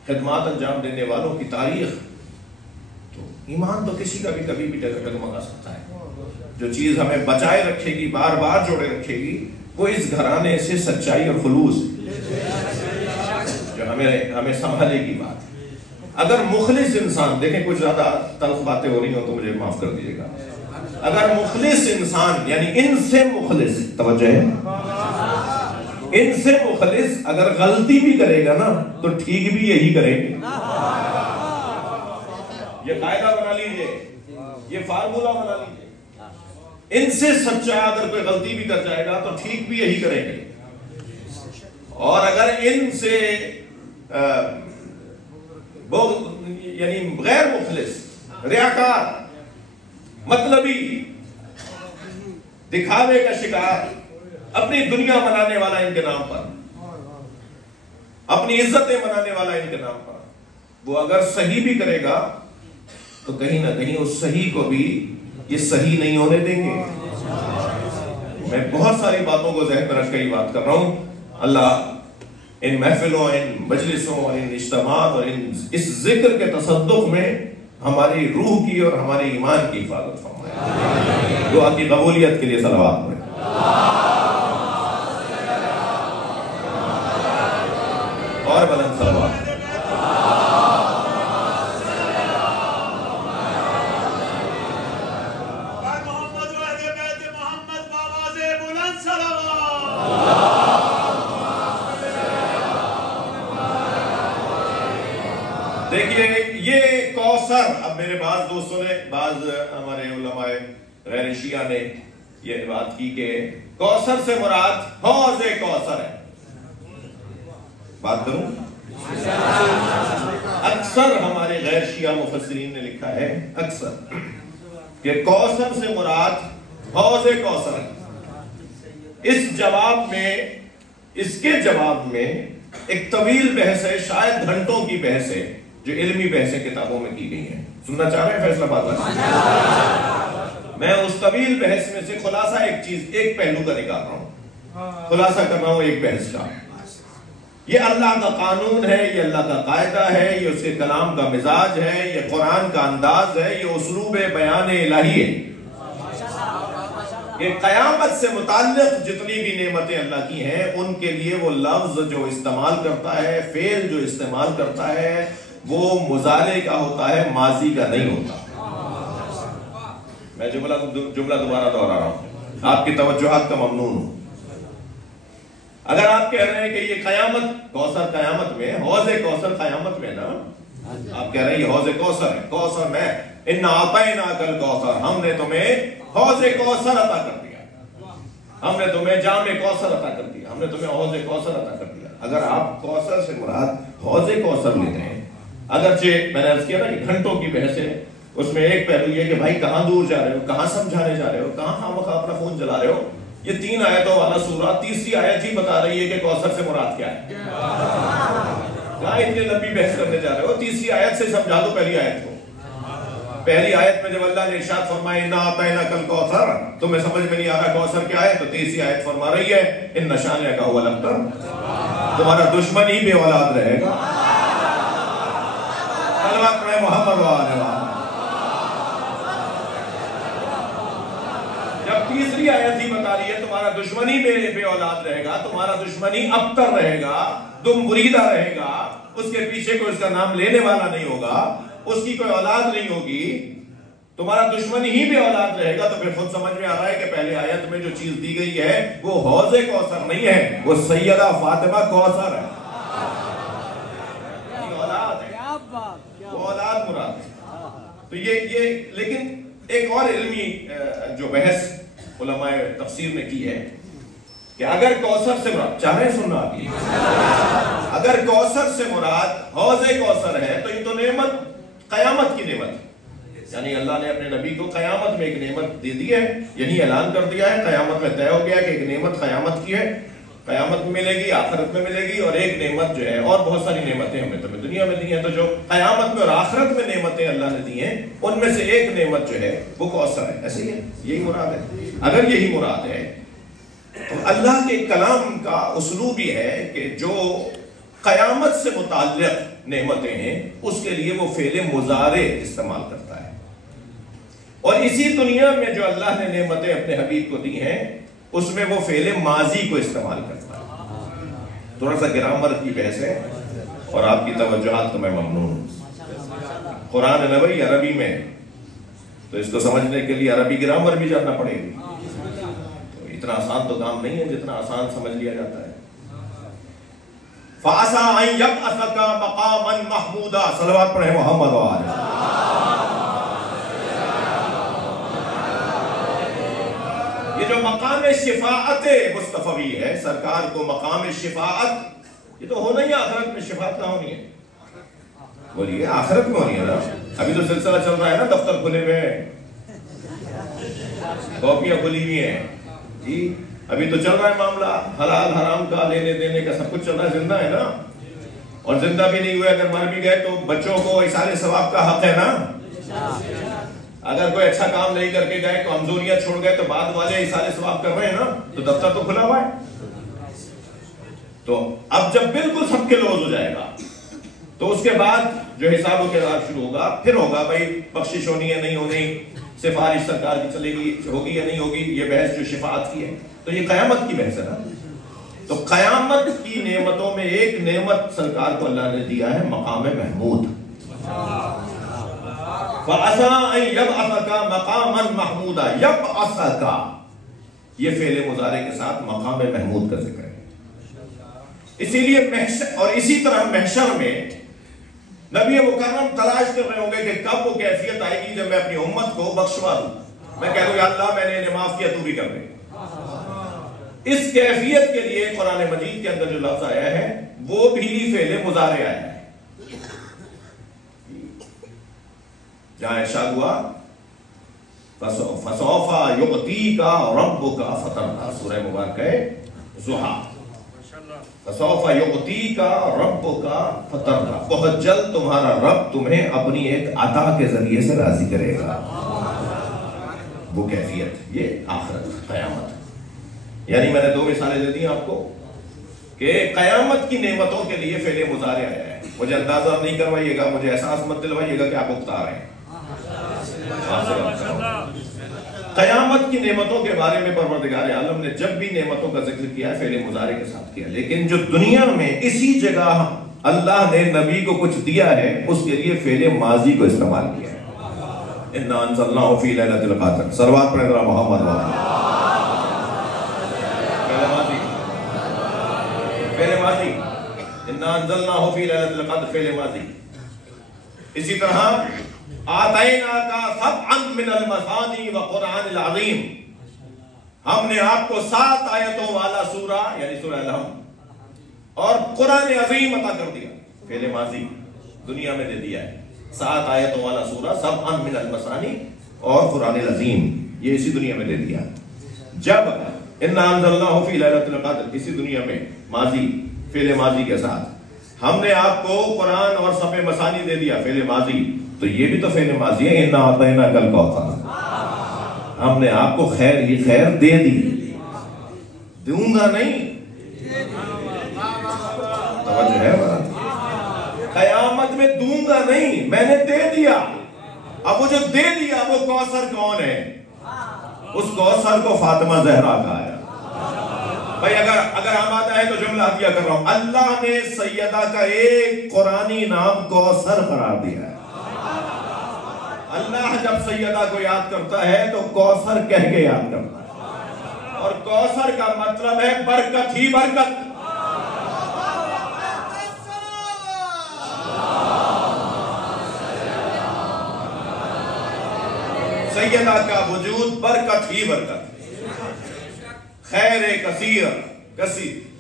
خدمات انجام دینے والوں کی تاریخ، تو ایمان تو کسی کا بھی کبھی بھی ڈگمگا سکتا ہے۔ جو چیز ہمیں بچائے رکھے گی، بار بار جوڑے رکھے گی، وہ اس گھرانے سے سچائی اور خلوص جو ہمیں سنبھالے گی بات۔ اگر مخلص انسان، دیکھیں کچھ زیادہ تلخ باتیں ہو رہی ہوں تو مجھے معاف کر دیجیے گا، اگر مخلص انسان، یعنی ان سے مخلص، توجہ ہے، ان سے مخلص اگر غلطی بھی کرے گا نا تو ٹھیک بھی یہی کریں گے۔ یہ قاعدہ بنا لیجئے، یہ فارمولہ بنا لیجیے. ان سے سچا اگر کوئی غلطی بھی کر جائے گا تو ٹھیک بھی یہی کریں گے, اور اگر ان سے یعنی غیر مخلص, ریاکار, مطلبی, دکھاوے کا شکار, اپنی دنیا بنانے والا ان کے نام پر, اپنی عزتیں بنانے والا ان کے نام پر, وہ اگر صحیح بھی کرے گا تو کہیں نہ کہیں اس صحیح کو بھی یہ صحیح نہیں ہونے دیں گے. میں بہت ساری باتوں کو ذہن میں رکھ کے یہ بات کر رہا ہوں. اللہ ان محفلوں, ان مجلسوں اور ان اجتماعات اور اس ذکر کے تصدق میں ہماری روح کی اور ہمارے ایمان کی حفاظت فرمائے. دعا کی قبولیت کے لیے صلوات پڑھیں. اور بلند صلوات. دیکھیے یہ کوثر, اب میرے بعض دوستوں نے, بعض ہمارے علماء غیر شیعہ نے یہ بات کی کہ کوثر سے مراد حوض کوثر ہے. بات کروں, اکثر ہمارے غیر شیعہ مفسرین نے لکھا ہے اکثر کہ کوثر سے مراد حوض کوثر ہے. اس جواب میں, اس کے جواب میں ایک طویل بحث ہے, شاید گھنٹوں کی بحث ہے, جو علمی بحثیں کتابوں میں کی گئی ہیں. سننا چاہ رہے ہیں فیصلہ بات؟ میں اس طویل بحث میں سے خلاصہ ایک چیز, ایک پہلو کا نکال رہا ہوں, خلاصہ کر رہا ہوں ایک بحث کا. یہ اللہ کا قانون ہے, یہ اللہ کا قاعدہ ہے, یہ اس کے کلام کا مزاج ہے, یہ قرآن کا انداز ہے, یہ اسلوب بیان الہی ہے کہ قیامت سے متعلق جتنی بھی نعمتیں اللہ کی ہیں ان کے لیے وہ لفظ جو استعمال کرتا ہے, فعل جو استعمال کرتا ہے, وہ مضارع کا ہوتا ہے, ماضی کا نہیں ہوتا. میں جملہ دوبارہ دہرا رہا ہوں, آپ کی توجہات کا ممنون ہوں. اگر آپ کہہ رہے ہیں کہ یہ قیامت, کوثر قیامت میں, حوض کوثر قیامت میں نا, آپ کہہ رہے ہیں یہ حوض کوثر ہے, کوثر میں اِنَّا أَعْطَيْنَاكَ الْكَوْثَرَ, ہم نے تمہیں حوض کوثر عطا کر دیا, ہم نے تمہیں جام کوثر عطا کر دیا, ہم نے تمہیں حوض کوثر عطا کر دیا. اگر آپ کوثر سے مراد حوض کوثر لیتے ہیں, اگرچہ میں نے عرض کیا نا کہ گھنٹوں کی بحث ہے, اس میں ایک پہلو یہ کہ بھائی کہاں دور جا رہے ہو, کہاں سمجھانے جا رہے ہو, کہاں خامخواہ اپنا فون جلا رہے ہو. یہ 3 آیتوں والا سورہ تیسری آیت ہی بتا رہی ہے کہ کوثر سے مراد کیا ہے. کہاں اتنے لمبی بحث کرنے جا رہے ہو, تیسری آیت سے سمجھا دو پہلی آیت کو. پہلی آیت میں جب اللہ نے ارشاد فرمایا اِنَّا أَعْطَيْنَاكَ الْكَوْثَرَ, تمہیں سمجھ میں نہیں آ رہا کوثر کیا ہے, تو تیسری آیت فرما رہی ہے اِنَّ شَانِئَكَ هُوَ الْأَبْتَرُ, تمہارا دشمن ہی بے اولاد رہے گا. صلوات پڑھیں محمد و آلہ محمد. جب تیسری آیت ہی بتا رہی ہے تمہارا دشمن ہی بے اولاد رہے گا, تمہارا دشمن ہی ابتر رہے گا, دم بریدہ رہے گا, اس کے پیچھے کوئی اس کا نام لینے والا نہیں ہوگا, اس کی کوئی اولاد نہیں ہوگی, تمہارا دشمن ہی بے اولاد رہے گا, تو پھر خود سمجھ میں آ رہا ہے کہ پہلے آیت میں جو چیز دی گئی ہے وہ حوض کوثر نہیں ہے, وہ سیدہ فاطمہ کوثر ہے. وہ اولاد مراد ہے. تو یہ لیکن ایک اور علمی جو بحث علماء تفسیر نے کی ہے کہ اگر کوثر سے مراد, چاہ رہے سننا آپ یہ, اگر کوثر سے مراد حوض کوثر ہے تو یہ تو نعمت, قیامت کی نعمت ہے. یعنی اللہ نے اپنے نبی کو قیامت میں ایک نعمت دے دی ہے, یعنی اعلان کر دیا ہے, قیامت میں طے ہو گیا کہ ایک نعمت قیامت کی ہے, قیامت میں ملے گی, آخرت میں ملے گی, اور ایک نعمت جو ہے, اور بہت ساری نعمتیں ہمیں تو دنیا میں دی ہیں, تو جو قیامت میں اور آخرت میں نعمتیں اللہ نے دی ہیں ان میں سے ایک نعمت جو ہے وہ کوثر ہے. ایسے ہی ہے, یہی مراد ہے. اگر یہی مراد ہے تو اللہ کے کلام کا اسلوب یہ ہے کہ جو قیامت سے متعلق نعمتیں ہیں اس کے لیے وہ فعل مضارع استعمال کرتا ہے, اور اسی دنیا میں جو اللہ نے نعمتیں اپنے حبیب کو دی ہیں اس میں وہ فعل ماضی کو استعمال کرتا ہے. تھوڑا سا گرامر کی بحث ہے اور آپ کی توجہات کو میں ممنون ہوں. قرآن نبوی عربی میں, تو اس کو سمجھنے کے لیے عربی گرامر بھی جاننا پڑے گی. تو اتنا آسان تو کام نہیں ہے جتنا آسان سمجھ لیا جاتا ہے. فَعَسَىٰ أَن يَبْعَثَكَ مَقَامًا مَحْمُودًا, صلوات پڑھیں محمد و آلہ. یہ جو مقام شفاعت مصطفی ہے، سرکار کو مقام شفاعت، یہ تو ہونا ہی آخرت میں، شفاعت کہاں ہونی ہے؟ بولیے آخرت میں ہونی ہے نا۔ ابھی تو سلسلہ چل رہا ہے نا، دفتر کھلے ہوئے ہیں، کاپیاں کھلی ہوئی ہیں جی، ابھی تو چل رہا ہے معاملہ حلال حرام کا، لینے دینے کا، سب کچھ چل رہا ہے، زندہ ہے نا۔ اور زندہ بھی نہیں ہوئے، اگر مر بھی گئے تو بچوں کو ایصال ثواب کا حق ہے نا۔ اگر کوئی اچھا کام نہیں کر کے گئے، کمزوریاں چھوڑ گئے، تو بعد والے ایصال ثواب کر رہے ہیں نا، تو دفتر تو کھلا ہوا ہے۔ تو اب جب بالکل سب کے لوز ہو جائے گا تو اس کے بعد جو حساب و کتاب شروع ہوگا، پھر ہوگا بھائی بخشش ہونی ہے نہیں ہونی، سفارش سرکار کی چلے گی، ہوگی یا نہیں ہوگی، یہ بحث جو شفاعت کی ہے، تو یہ قیامت کی بحث ہے نا۔ تو قیامت کی نعمتوں میں ایک نعمت سرکار کو اللہ نے دیا ہے، مقام محمود۔ فَعَسَىٰ أَن يَبْعَثَكَ مَقَامًا مَحْمُودًا، يَبْعَثَكَ، یہ فعل مضارع کے ساتھ مقام محمود کا ذکر ہے۔ اسی لیے محشر، اور اسی طرح محشر میں نبی مکرم تلاش کر رہے ہوں گے کہ کب وہ کیفیت آئے گی جب میں اپنی امت کو بخشوا دوں، میں کہہ دوں یا اللہ میں نے انہیں معاف کیا، تو بھی کر دے۔ اس کیفیت کے لیے قرآن مجید کے اندر جو لفظ آیا ہے وہ بھی فعل مضارع آیا ہے، جہاں ارشاد ہوا فَسَوْفَ يُعْطِيكَ رَبُّكَ فَتَرْضَىٰ، سورہ مبارکہ ضحیٰ، فَسَوْفَ يُعْطِيكَ رَبُّكَ فَتَرْضَىٰ، بہت جلد تمہارا رب تمہیں اپنی ایک عطا کے ذریعے سے راضی کرے گا۔ وہ کیفیت، یہ آخرت، قیامت۔ یعنی میں نے دو مثالیں دے دی آپ کو کہ قیامت کی نعمتوں کے لیے فعل مضارع آیا ہے۔ مجھے اندازہ نہیں کروائیے گا، مجھے احساس مت دلوائیے گا کہ آپ اکتا رہے ہیں۔ قیامت کی نعمتوں کے بارے میں پروردگار عالم نے جب بھی نعمتوں کا ذکر کیا فعل مضارع کے ساتھ کیا، لیکن جو دنیا میں اسی جگہ اللہ نے نبی کو کچھ دیا ہے اس کے لیے فعل ماضی کو استعمال کیا ہے۔ اِنَّا أَنزَلْنَاهُ فِي لَيْلَةِ الْقَدْرِ، سروات پڑھیں ذرا محمد والا۔ فعل ماضی، اِنَّا أَنزَلْنَاهُ فِي لَيْلَةِ الْقَدْرِ، فعل ماضی۔ اسی طرح آتَيْنَاكَ سَبْعًا مِنَ الْمَثَانِي وَقُرْآنِ الْعَظِيمِ، ہم نے آپ کو 7 آیتوں والا سورہ یعنی سورہ الحمد اور قرآن عظیم عطا کر دیا، فعل ماضی دنیا میں دے دیا ہے۔ 7 آیتوں والا سورہ، سبعًا من المثانی اور قرآن العظیم، یہ اسی دنیا میں دے دیا۔ جب اِنَّا أَنزَلْنَاهُ فِي لَيْلَةِ الْقَدْرِ، اسی دنیا میں ماضی، فعل ماضی کے ساتھ، ہم نے آپ کو قرآن اور سبع مثانی دے دیا، فعل ماضی، تو یہ بھی تو فعل ماضی ہے۔ اِنَّا أَعْطَيْنَاكَ الْكَوْثَرَ، ہم نے آپ کو خیر ہی خیر دے دی، دوں گا نہیں۔ توجہ ہے بات، قیامت میں دوں گا نہیں، میں نے دے دیا۔ اب وہ جو دے دیا وہ کوثر کون ہے؟ اس کوثر کو فاطمہ زہرا کہا ہے۔ بھائی اگر آمادہ ہے تو جملہ عطیہ کر رہا ہوں، اللہ نے سیدہ کا ایک قرآنی نام کوثر قرار دیا ہے۔ اللہ جب سیدہ کو یاد کرتا ہے تو کوثر کہہ کے یاد کرتا ہے، اور کوثر کا مطلب ہے برکت ہی برکت۔ سیدہ کا وجود برکت ہی برکت، خیر کثیر،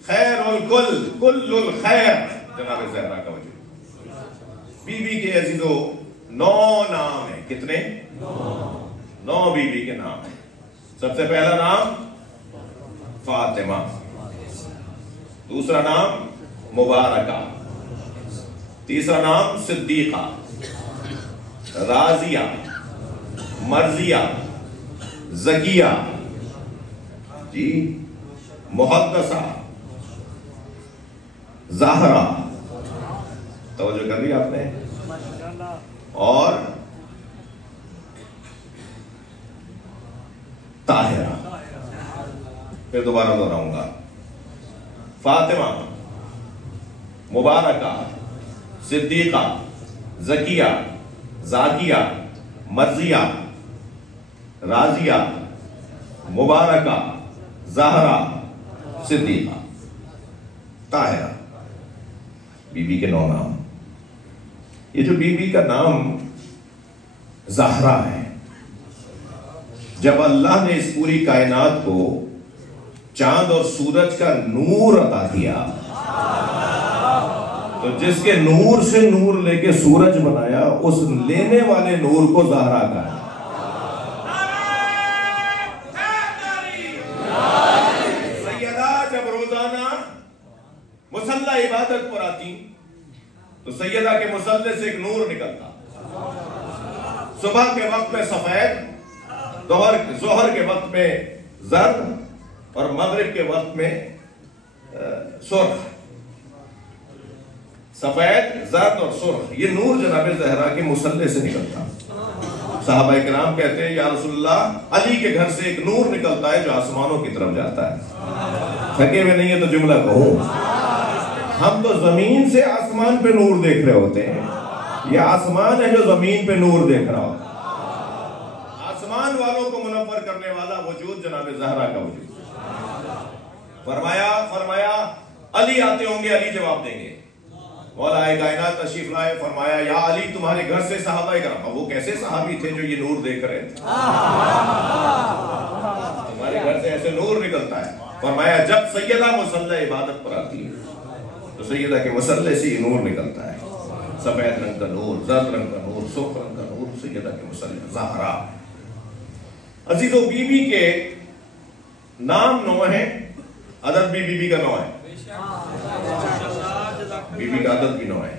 خیر الکل، کل الخیر، جناب زہرا کا وجود۔ بی بی کے عزیزو 9 نام ہیں، کتنے؟ 9 بی بی کے نام ہیں۔ سب سے پہلا نام فاطمہ، دوسرا نام مبارکہ، تیسرا نام صدیقہ، راضیہ، مرضیہ، زکیہ، جی محدثہ، زہرا، توجہ کر لی آپ نے، اور طاہرہ۔ پھر دوبارہ دہراؤں گا، فاطمہ، مبارکہ، صدیقہ، زکیہ، زاکیہ، مرضیہ، راضیہ، مبارکہ، زہرا، صدیقہ، طاہرہ، بی بی کے 9 نام۔ یہ جو بی بی کا نام زہرا ہے، جب اللہ نے اس پوری کائنات کو چاند اور سورج کا نور عطا کیا تو جس کے نور سے نور لے کے سورج بنایا اس لینے والے نور کو زہرا کہا. سیدہ جب روزانہ مصلی عبادت پر آتی تو سیدہ کے مصلی سے ایک نور نکلتا. صبح کے وقت میں سفید، ظہر کے وقت میں زرد اور مغرب کے وقت میں سرخ. سفید، زرد اور سرخ، یہ نور جناب زہرا کے مصلی سے نکلتا. صحابہ کرام کہتے ہیں یا رسول اللہ علی کے گھر سے ایک نور نکلتا ہے جو آسمانوں کی طرف جاتا ہے. تھکے ہوئے نہیں ہے تو جملہ کہو. ہم تو زمین سے آسمان پہ نور دیکھ رہے ہوتے ہیں، یہ آسمان ہے جو زمین پہ نور دیکھ رہا ہوتا ہے. آسمان والوں کو منور کرنے والا وجود جناب زہرا کا وجود. فرمایا علی آتے ہوں گے، علی جواب دیں گے. مولا کائنات تشریف لائے، فرمایا یا علی تمہارے گھر سے صحابہ کرام. وہ کیسے صحابی تھے جو یہ نور دیکھ رہے تھے؟ تمہارے گھر سے ایسے نور نکلتا ہے. فرمایا جب سیدہ مصلی عبادت پر آتی ہے تو سیدہ کے مصلی سے یہ نور نکلتا ہے. سفید رنگ کا نور، زرد رنگ کا نور، سرخ رنگ کا نور، سیدہ کے مصلی زہرا. عزیزو، بی بی کے نام 9 ہیں، عدد بھی بی بی کا 9 ہے. بی بی کا عدد بھی 9 ہے.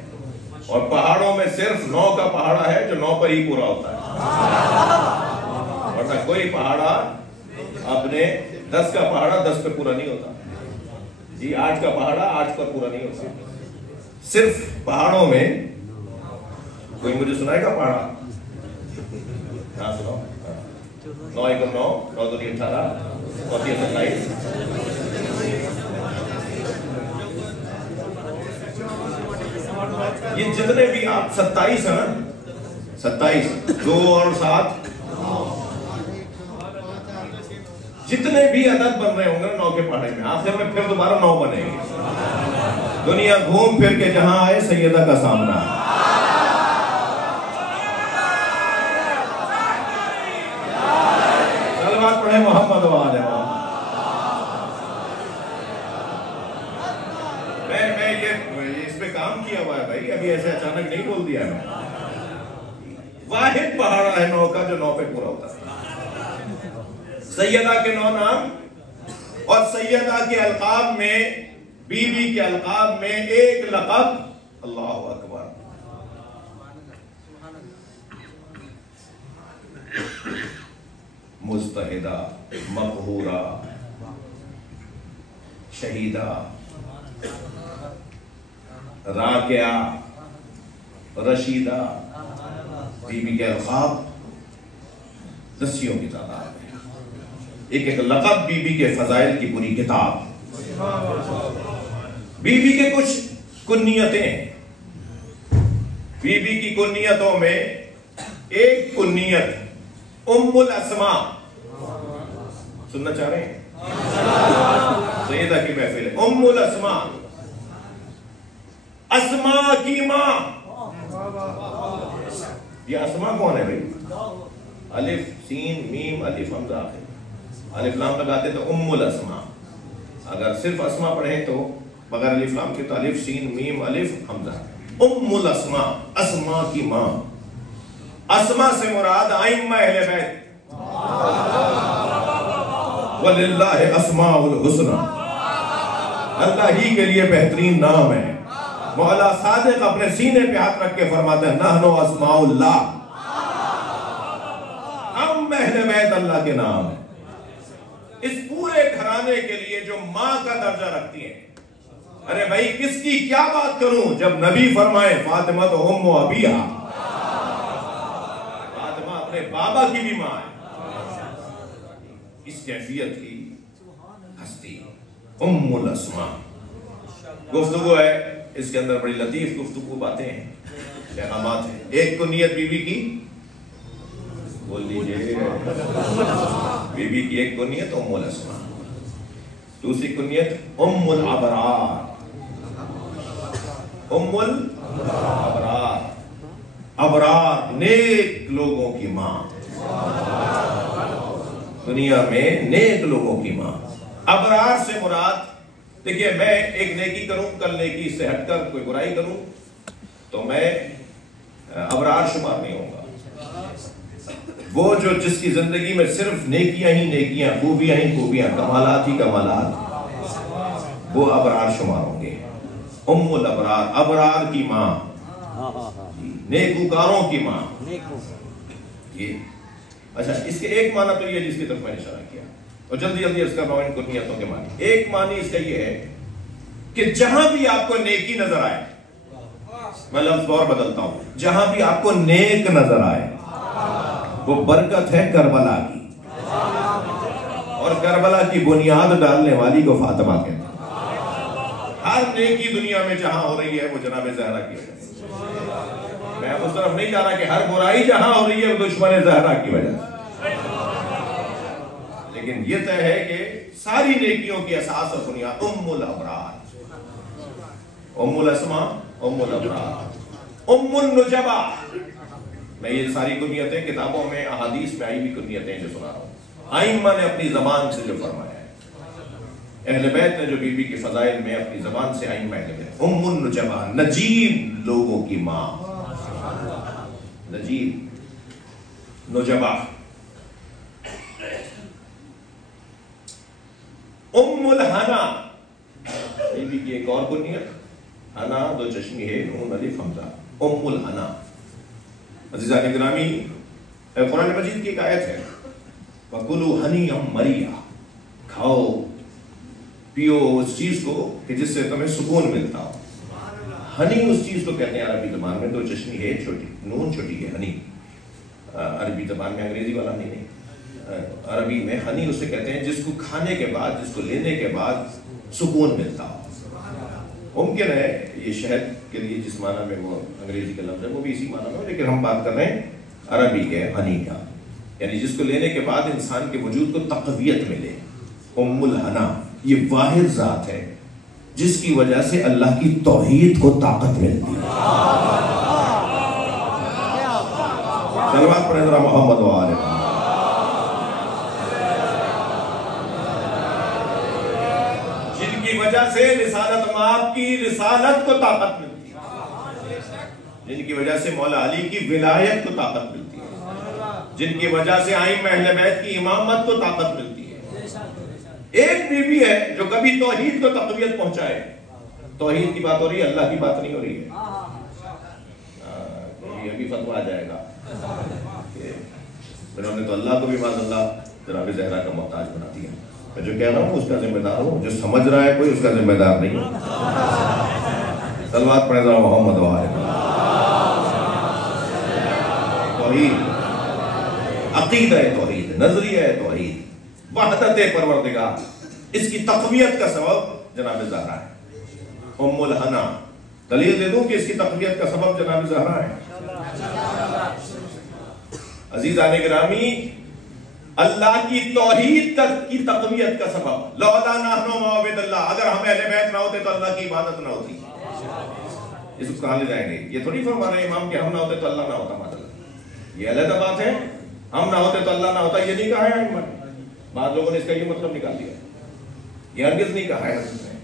اور پہاڑوں میں صرف 9 کا پہاڑا ہے جو 9 پر ہی پورا ہوتا ہے، ورنہ کوئی پہاڑا اپنے 10 کا پہاڑا 10 پہ پورا نہیں ہوتا. جی 8 کا پہاڑا 8 پر پورا نہیں ہوتا. صرف پہاڑوں میں کوئی مجھے سنائے گا پہاڑا؟ ہاں سناؤ. 9 × 9 9 × 2 18 اور 27. یہ جتنے بھی آپ 27 ہیں نا، 27 2 اور 7 جتنے بھی عدد بن رہے ہوں گے 9 کے پہاڑے میں، آخر میں پھر دوبارہ 9 بنے گے. دنیا گھوم پھر کے جہاں آئے سیدہ کا سامنا ہے. سلوات پڑھیں محمد و آل محمد. میں یہ اس پہ کام کیا ہوا ہے بھائی، ابھی ایسے اچانک نہیں بول دیا میں. واحد پہاڑا ہے 9 کا جو 9 پہ پورا ہوتا ہے. سیدہ کے 9 نام اور سیدہ کے القاب میں، بی بی کے القاب میں ایک لقب. اللہ اکبر. مجتہدہ، مقہورہ، شہیدہ، راکعہ، رشیدہ. بی بی کے القاب دسیوں کی تعداد ہے. ایک ایک لقب بی بی کے فضائل کی پوری کتاب. بی بی کے کچھ کنیتیں. بی بی کی کنیتوں میں ایک کنیت ام الاسماء. سننا چاہ رہے ہیں؟ سیدہ کی محفل ہے. ام الاسماء، اسماء کی ماں. یہ اسماء کون ہے بھائی؟ الف سین میم الف حمزہ. الف لام لگاتے تو ام الاسماء. اگر صرف اسماء پڑھیں تو بغیر الف لام کے تو الف سین میم الف حمزہ. ام الاسماء، اسماء کی ماں. اسماء سے مراد ائمہ اہل بیت. وَلِلَّهِ أَسْمَاءُ الْحُسْنَى. اللہ ہی کے لیے بہترین نام ہے. مولا صادق اپنے سینے پہ ہاتھ رکھ کے فرماتے ہیں نحن اسماء اللہ. ہم اہل بیت اللہ کے نام ہیں. اس پورے گھرانے کے لیے جو ماں کا درجہ رکھتی ہیں. ارے بھائی کس کی کیا بات کروں جب نبی فرمائے فاطمہ تو ام ابیہا. فاطمہ اپنے بابا کی بھی ماں ہے. اس کیفیت کی ہستی ام الاسماء. گفتگو ہے اس کے اندر بڑی لطیف گفتگو باتیں ہیں، پیغامات ہیں. ایک کنیت بی بی کی بول دیجئے. بی بی کی ایک کنیت ام الاسماء. دوسری کنیت ام الابرار. ام الابرار، ابرار نیک لوگوں کی ماں. دنیا میں نیک لوگوں کی ماں. ابرار سے مراد، دیکھیے میں ایک نیکی کروں، کل نیکی سے ہٹ کر کوئی برائی کروں تو میں ابرار شمار نہیں ہوں گا. وہ جو جس کی زندگی میں صرف نیکیاں ہی نیکیاں، خوبیاں ہی خوبیاں، کمالات ہی کمالات، وہ ابرار شمار ہوں گے. ام الابرار، ابرار کی ماں، نیکوکاروں کی ماں. یہ اچھا، اس کے ایک معنی تو یہ جس کی طرف میں نے اشارہ کیا، اور جلدی جلدی اس کا نوائن کنیتوں کے معنی. ایک معنی اس کا یہ ہے کہ جہاں بھی آپ کو نیکی نظر آئے، میں لفظ اور بدلتا ہوں، جہاں بھی آپ کو نیک نظر آئے وہ برکت ہے کربلا کی، اور کربلا کی بنیاد ڈالنے والی کو فاطمہ کہتے ہیں. ہر نیکی دنیا میں جہاں ہو رہی ہے وہ جناب زہرا کی وجہ سے. میں اس طرف نہیں جا رہا کہ ہر برائی جہاں ہو رہی ہے وہ دشمن زہرا کی وجہ سے، لیکن یہ طے ہے کہ ساری نیکیوں کی اساس اور بنیاد ام الابرار، ام الاسماء، ام الابرار، ام النجبہ. میں یہ ساری کنیتیں کتابوں میں، احادیث میں آئی بھی کنیتیں جو سنا رہا ہوں، ائمہ نے اپنی زبان سے جو فرمایا ہے، اہل بیت نے جو بی بی کے فضائل میں اپنی زبان سے ائمہ اہل بیت. ام النجبہ، نجیب لوگوں کی ماں، نجیب، نجبہ. ام الحنا، بی بی کی ایک اور کنیت، حنا دو چشمی ہے، نون الف حمزہ، ام الحنا. عزیزان گرامی، قرآن مجید کی ایک آیت ہے، وَكُلُوا هَنِيًّا مَرِيًّا، کھاؤ پیو اس چیز کو کہ جس سے تمہیں سکون ملتا ہو. ہنی اس چیز کو کہتے ہیں عربی زبان میں، دو چشمی ہے، چھوٹی نون چھوٹی ہے، ہنی. عربی زبان میں، انگریزی والا نہیں، عربی میں ہنی اسے کہتے ہیں جس کو کھانے کے بعد، جس کو لینے کے بعد سکون ملتا ہو. ممکن ہے یہ شہد کے لیے جس معنی میں وہ انگریزی کا لفظ ہے وہ بھی اسی معنی میں، لیکن ہم بات کر رہے ہیں عربی کے ہنی کا، یعنی جس کو لینے کے بعد انسان کے وجود کو تقویت ملے. ام الحنا یہ واحد ذات ہے جس کی وجہ سے اللہ کی توحید کو طاقت ملتی ہے. صلوات پڑھیں ذرا محمد و آل محمد. جن کی وجہ سے رسالت مآب کی رسالت کو طاقت ملتی ہے، جن کی وجہ سے مولا علی کی ولایت کو طاقت ملتی ہے، جن کی وجہ سے ائمہ اہل بیت کی امامت کو طاقت ملتی ہے. ایک بیوی ہے جو کبھی توحید کو تقویت پہنچائے. توحید کی بات ہو رہی ہے، اللہ کی بات نہیں ہو رہی ہے. ابھی فتویٰ آ جائے گا کہ انہوں نے تو اللہ کو بھی معاذ اللہ جناب زہرا کا محتاج بنا دیا. میں جو کہہ رہا ہوں اس کا ذمہ دار ہوں، جو سمجھ رہا ہے کوئی اس کا ذمہ دار نہیں ہوں. صلوات پڑھیں ذرا محمد و آل محمد. توحید، عقیدہ توحید، نظریہ توحید، وحدت پروردگار، اس کی تقویت کا سبب جناب زہرا ہے. ام الحنا، دلیل دے دوں کہ اس کی تقویت کا سبب جناب زہرا ہے. عزیزان گرامی، اللہ کی توحید کی تقویت کا سبب، لولا نحن معبد اللہ، اگر ہم اہل بیت نہ ہوتے تو اللہ کی عبادت نہ ہوتی. اس کو کہاں لے جائیں گے؟ یہ تھوڑی فرما رہے ہیں امام کہ ہم نہ ہوتے تو اللہ نہ ہوتا. مطلب یہ علیحدہ بات ہے، ہم نہ ہوتے تو اللہ نہ ہوتا یہ نہیں کہا ہے ائمہ نے. بعض لوگوں نے اس کا یہ مطلب نکال دیا، یہ ہرگز نہیں کہا ہے.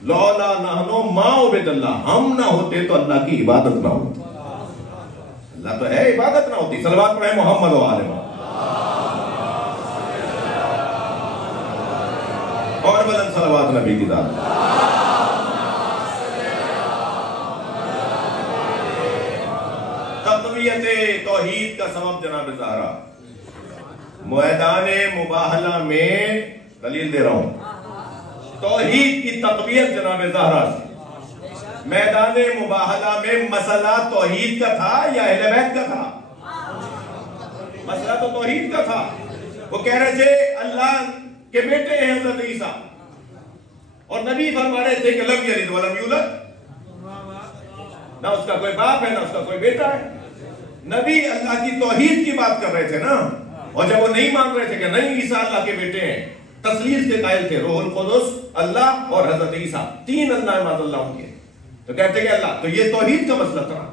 لولا نحن معبد اللہ، ہم نہ ہوتے تو اللہ کی عبادت نہ ہوتی. اللہ تو ہے، عبادت نہ ہوتی. صلوات پڑھیں محمد و آل محمد. اور بلند صلوات نبی کی ذات. تقویت توحید کا سبب جناب زہرا. میدان مباہلہ میں دلیل دے رہا ہوں، توحید کی تقویت جناب زہرا سے. میدان مباہلہ میں مسئلہ توحید کا تھا یا اہل بیت کا تھا؟ مسئلہ تو توحید کا تھا. وہ کہہ رہے تھے اللہ کے بیٹے ہیں حضرت عیسیٰ، اور نبی فرما رہے تھے کہ لم یلد ولم یولد، نہ اس کا کوئی باپ ہے نہ اس کا کوئی بیٹا ہے. نبی اللہ کی توحید کی بات کر رہے تھے نا. اور جب وہ نہیں مان رہے تھے کہ نہیں عیسیٰ اللہ کے بیٹے ہیں، تثلیث کے قائل تھے، روح القدس اللہ اور حضرت عیسیٰ، تین اللہ معاذ اللہ ان کے، تو کہتے کہ اللہ. تو یہ توحید کا مسئلہ تھا.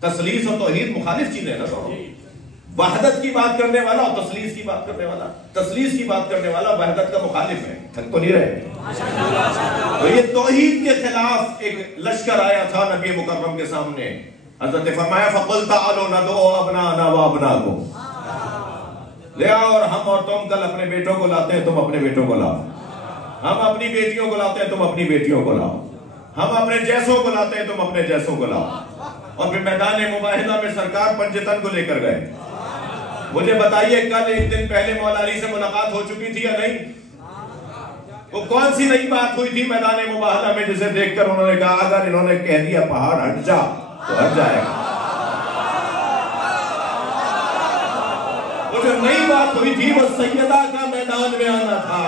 تثلیث اور توحید مخالف چیزیں نا. وحدت کی بات کرنے والا اور تثلیث کی بات کرنے والا، تثلیث کی بات کرنے والا وحدت کا مخالف ہے، تھک تو نہیں رہے؟ تو یہ توحید کے خلاف ایک لشکر آیا تھا نبی مکرم کے سامنے، حضرت فرمایا فَقُلْ تَعَلُوا نَدْعُوا أَبْنَاءَنَا وَأَبْنَاءَكُمْ، لے آؤ اور ہم اور تم کل اپنے بیٹوں کو لاتے ہیں، تم اپنے بیٹوں کو لاؤ، ہم اپنی بیٹیوں کو لاتے ہیں، تم اپنی بیٹیوں کو لاؤ، ہم اپنے جیسوں کو لاتے ہیں، تم اپنے جیسوں کو لاؤ۔ اور پھر میدان مباہدہ میں سرکار پنجتن کو لے کر گئے۔ مجھے بتائیے کل ایک دن پہلے مولا علی سے ملاقات ہو چکی تھی یا نہیں؟ وہ کون سی نئی بات ہوئی تھی میدان مباہدہ میں جسے دیکھ کر انہوں نے کہا اگر انہوں نے کہہ دیا پہاڑ ہٹ جا تو ہٹ جائے گا؟ وہ جو نئی بات ہوئی تھی وہ سیدہ کا میدان میں آنا تھا۔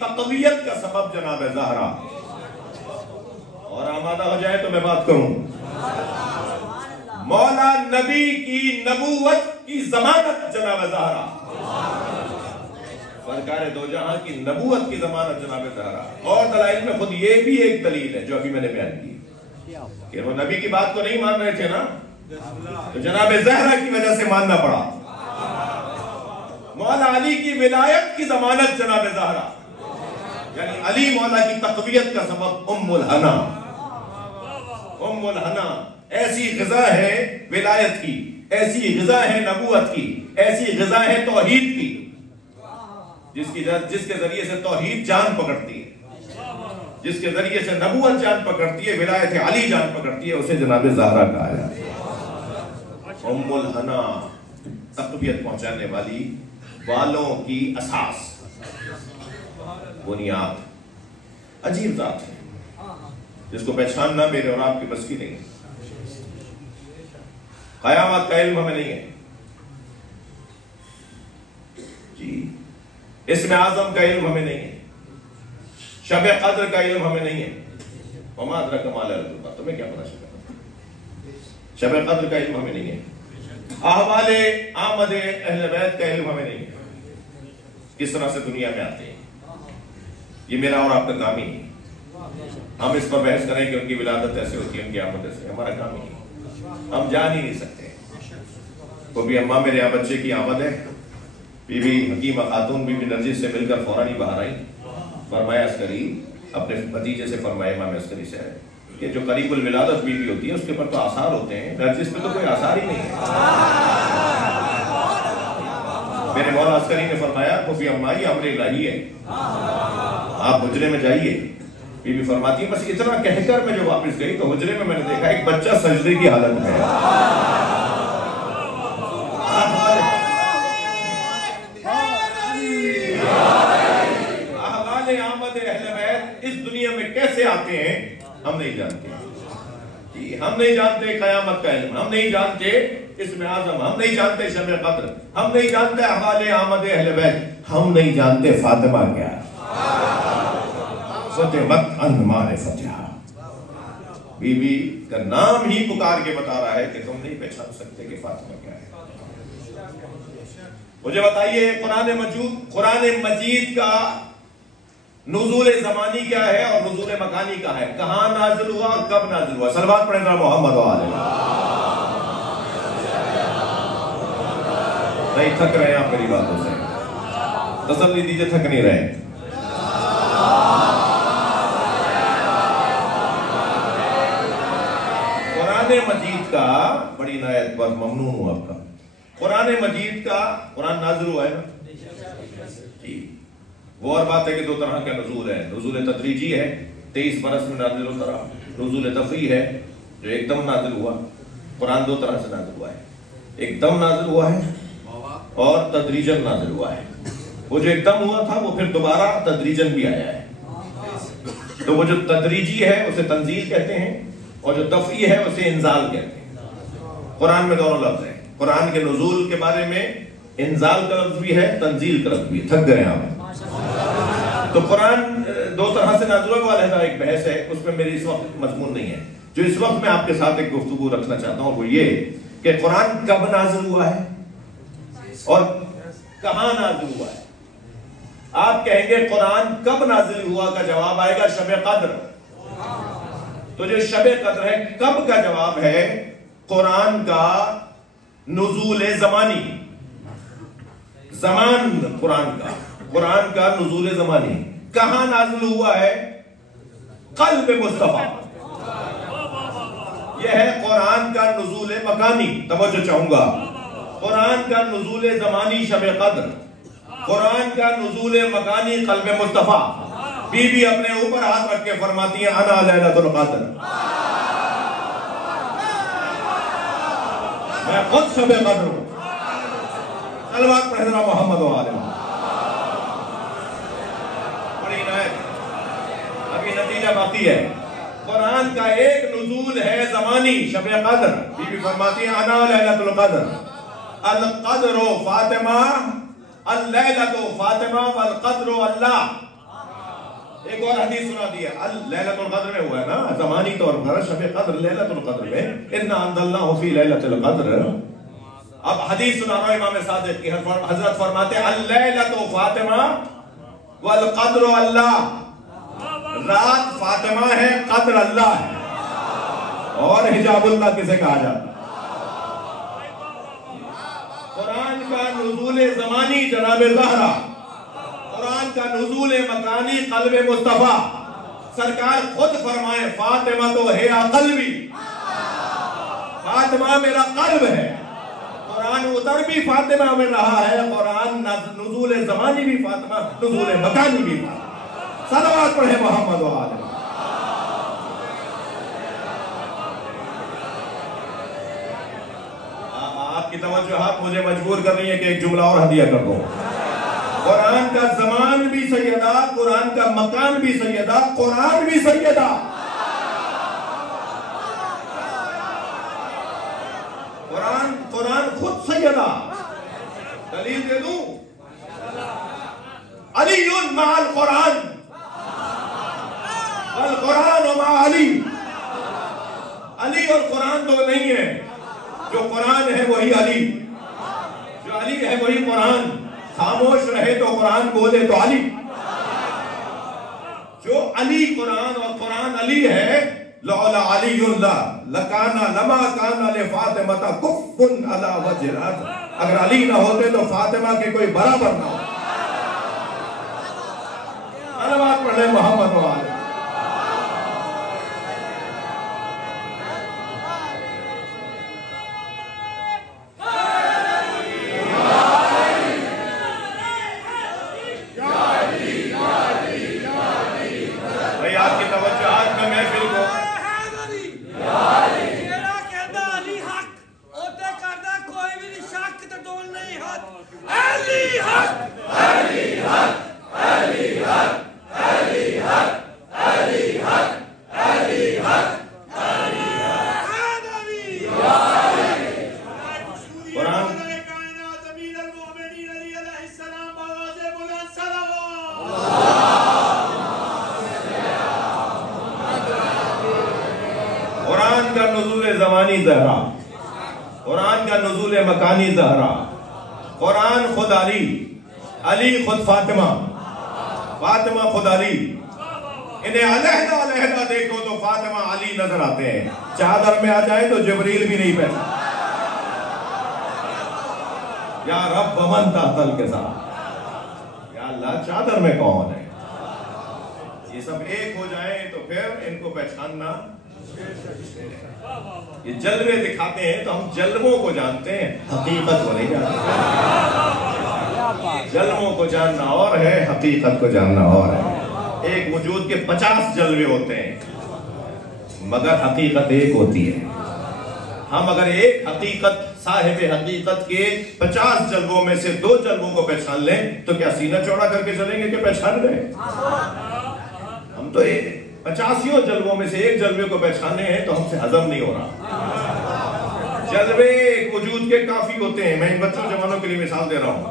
تقویت کا سبب جناب زہرا، اور آمادہ ہو جائے تو میں بات کروں۔ مولا نبی کی نبوت کی ضمانت جناب زہرا، سرکار دو جہاں کی نبوت کی ضمانت جناب زہرا، اور دلائل میں خود یہ بھی ایک دلیل ہے جو ابھی میں نے بیان کی کہ وہ نبی کی بات کو نہیں مان رہے تھے نا، تو جناب زہرا کی وجہ سے ماننا پڑا۔ مولا علی کی ولایت کی ضمانت جناب زہرا، یعنی علی مولا کی تقویت کا سبب ام الحنا، ام الحنا ایسی غذا ہے ولایت کی، ایسی غذا ہے نبوت کی، ایسی غذا ہے توحید کی، جس کے ذریعے سے توحید جان پکڑتی ہے، جس کے ذریعے سے نبوت جان پکڑتی ہے، ولایت علی جان پکڑتی ہے، اسے جناب زہرا کہا ہے۔ ام الحنا تقویت پہنچانے والی، والوں کی اساس، بنیاد، عجیب ذات ہے جس کو پہچاننا میرے اور آپ کی بس کی نہیں ہے۔ قیامت کا علم ہمیں نہیں ہے جی، اسم اعظم کا علم ہمیں نہیں ہے، شب قدر کا علم ہمیں نہیں ہے، وما ادراک ما لیلۃ القدر، تمہیں کیا پتا شب قدر کا علم ہمیں نہیں ہے، احوال آمد اہل بیت کا علم ہمیں نہیں ہے، کس طرح سے دنیا میں آتے ہیں، یہ میرا اور آپ کا کام ہی نہیں۔ ہم اس پر بحث کریں کہ ان کی ولادت ایسے ہوتی ہے، ان کی آمد ایسے، ہمارا کام ہی نہیں، ہم جان ہی نہیں سکتے۔ وہ بھی اماں میرے یہاں بچے کی آمد ہے، بی بی حکیمہ خاتون بی بی نرجس سے مل کر فوراً ہی باہر آئی، فرمایا عسکری اپنے بھتیجے سے، فرمایا امام عسکری سے کہ جو قریب الولادت بی بی ہوتی ہے اس کے پر تو آثار ہوتے ہیں، نرجس پہ تو کوئی آثار ہی نہیں ہے۔ میرے مولا عسکری نے فرمایا خفی اماں یہ امر الہی ہے، آپ حجرے میں جائیے۔ بی بی فرماتی ہے بس اتنا کہہ کر میں جو واپس گئی تو حجرے میں نے دیکھا ایک بچہ سجدے کی حالت میں ہے۔ احوال آمد اہل بیت اس دنیا میں کیسے آتے ہیں ہم نہیں جانتے جی، ہم نہیں جانتے قیامت کا علم، ہم نہیں جانتے اسم اعظم، ہم نہیں جانتے شب قدر، ہم نہیں جانتے احوال آمد اہل بیت، ہم نہیں جانتے فاطمہ کیا ہے۔ فتحت عن معرفتہا، بی بی کا نام ہی پکار کے بتا رہا ہے کہ تم نہیں پہچان سکتے کہ فاطمہ کیا ہے۔ مجھے بتائیے قرآن مجید کا نزول زمانی کیا ہے اور نزول مکانی کیا ہے، کہاں نازل ہوا اور کب نازل ہوا؟ صلوات پڑھیں ذرا محمد وآلہ۔ نہیں تھک رہے ہیں آپ میری باتوں سے، تسلی دیجئے تھک نہیں رہے۔ قرآن مجید کا، بڑی عنایت پر ممنون ہوں آپ کا، قرآن مجید کا قرآن نازل ہوا ہے نا جی، وہ اور بات ہے کہ دو طرح کا نزول ہے، نزول تدریجی ہے 23 برس میں نازل ہوتا رہا، نزول دفعی ہے جو ایک دم نازل ہوا۔ قرآن دو طرح سے نازل ہوا ہے، ایک دم نازل ہوا ہے اور تدریجن نازل ہوا ہے۔ وہ جو ایک دم ہوا تھا وہ پھر دوبارہ تدریجن بھی آیا ہے، تو وہ جو تدریجی ہے اسے تنزیل کہتے ہیں اور جو دفعی ہے اسے انزال کہتے ہیں۔ قرآن میں دونوں لفظ ہیں، قرآن کے نزول کے بارے میں انزال کا لفظ بھی ہے، تنزیل کا لفظ بھی ہے۔ تھک گئے آپ؟ تو قرآن دو طرح سے نازل ہوا، علیحدہ ایک بحث ہے، اس میں میری اس وقت مضمون نہیں ہے۔ جو اس وقت میں آپ کے ساتھ ایک گفتگو رکھنا چاہتا ہوں وہ یہ کہ قرآن کب نازل ہوا ہے اور کہاں نازل ہوا ہے. آپ کہیں گے قرآن کب نازل ہوا کا جواب آئے گا شب قدر. تو جو شب قدر ہے کب کا جواب ہے قرآن کا نزول زمانی. زمان قرآن کا نزول زمانی کہاں نازل ہوا ہے؟ قلب مصطفیٰ. یہ ہے قرآن کا نزول مکانی. توجہ چاہوں گا. قرآن کا نزول زمانی شب قدر، قرآن کا نزول مکانی قلب مصطفیٰ. بی بی اپنے اوپر ہاتھ رکھ کے فرماتی ہیں انا لیلۃ القدر، میں خود شب قدر ہوں. صلوات پڑھ حضرت محمد و آلہ. بڑی عنایت. ابھی نتیجہ باقی ہے. قرآن کا ایک نزول ہے زمانی شب قدر. بی بی فرماتی ہیں انا لیلۃ القدر، القدر فاطمہ، اللیلۃ فاطمہ والقدر اللہ. ایک اور حدیث سنا دی ہے لیلۃ القدر میں ہوا ہے نا زمانی طور پر شب قدر لیلۃ القدر میں انا انزلناہ فی لیلۃ القدر. اب حدیث سنا رہا امام صادق کی. حضرت فرماتے ہیں اللیلۃ فاطمہ والقدر اللہ. رات فاطمہ ہے، قدر اللہ ہے. اور حجاب اللہ کسے کہا جاتا ہے؟ قرآن کا نزول زمانی جناب زہرا، قرآن کا نزول مکانی قلب مصطفیٰ. سرکار خود فرمائے فاطمہ تو ہے قلبی، فاطمہ میرا قلب ہے. قرآن اتر بھی فاطمہ میں رہا ہے، قرآن نزول زمانی بھی فاطمہ، نزول مکانی بھی فاطمہ. صلوات پڑھے محمد و آلہ. آپ کی توجہات مجھے مجبور کر رہی ہے کہ ایک جملہ اور ہدیہ کر دو. قرآن کا زمان بھی سیدہ، قرآن کا مکان بھی سیدہ، قرآن بھی سیدہ. قرآن خود سیدہ. دلیل دے دوں؟ علی مع القرآن والقرآن مع علی. علی اور قرآن تو نہیں ہے. جو قرآن ہے وہی علی، جو علی ہے وہی قرآن. خاموش رہے تو قرآن بولے تو علی. جو علی قرآن اور قرآن علی ہے. لولا علی اللہ لکانا لما کانا لفاطمہ کف علی وجہ الارض. اگر علی نہ ہوتے تو فاطمہ کے کوئی برابر نہ ہو. صلوات پڑھے محمد و آلہ. قرآن کا نزول زمانی زہرا، قرآن کا نزول مکانی زہرا. قرآن خود علی، علی خود فاطمہ، فاطمہ خود علی. انہیں علیحدہ علیحدہ دیکھو تو فاطمہ علی نظر آتے ہیں. چادر میں آ جائے تو جبریل بھی نہیں پہنچا. یا رب ومن تحت الکساء، یا اللہ چادر میں کون ہے؟ یہ سب ایک ہو جائیں تو پھر ان کو پہچاننا. یہ جلوے دکھاتے ہیں تو ہم جلووں کو جانتے ہیں، حقیقت کو نہیں جانتے. جلووں کو جاننا اور ہے، حقیقت کو جاننا اور ہے. ایک وجود کے 50 جلوے ہوتے ہیں مگر حقیقت ایک ہوتی ہے. ہم اگر ایک حقیقت، صاحب حقیقت کے 50 جلووں میں سے 2 جلووں کو پہچان لیں تو کیا سینہ چوڑا کر کے چلیں گے کہ پہچان گئے؟ ہم تو 50 جلووں میں سے ایک جلوے کو پہچانے ہیں تو ہم سے ہضم نہیں ہو رہا. جلوے ایک وجود کے کافی ہوتے ہیں. میں ان بچوں جوانوں کے لیے مثال دے رہا ہوں.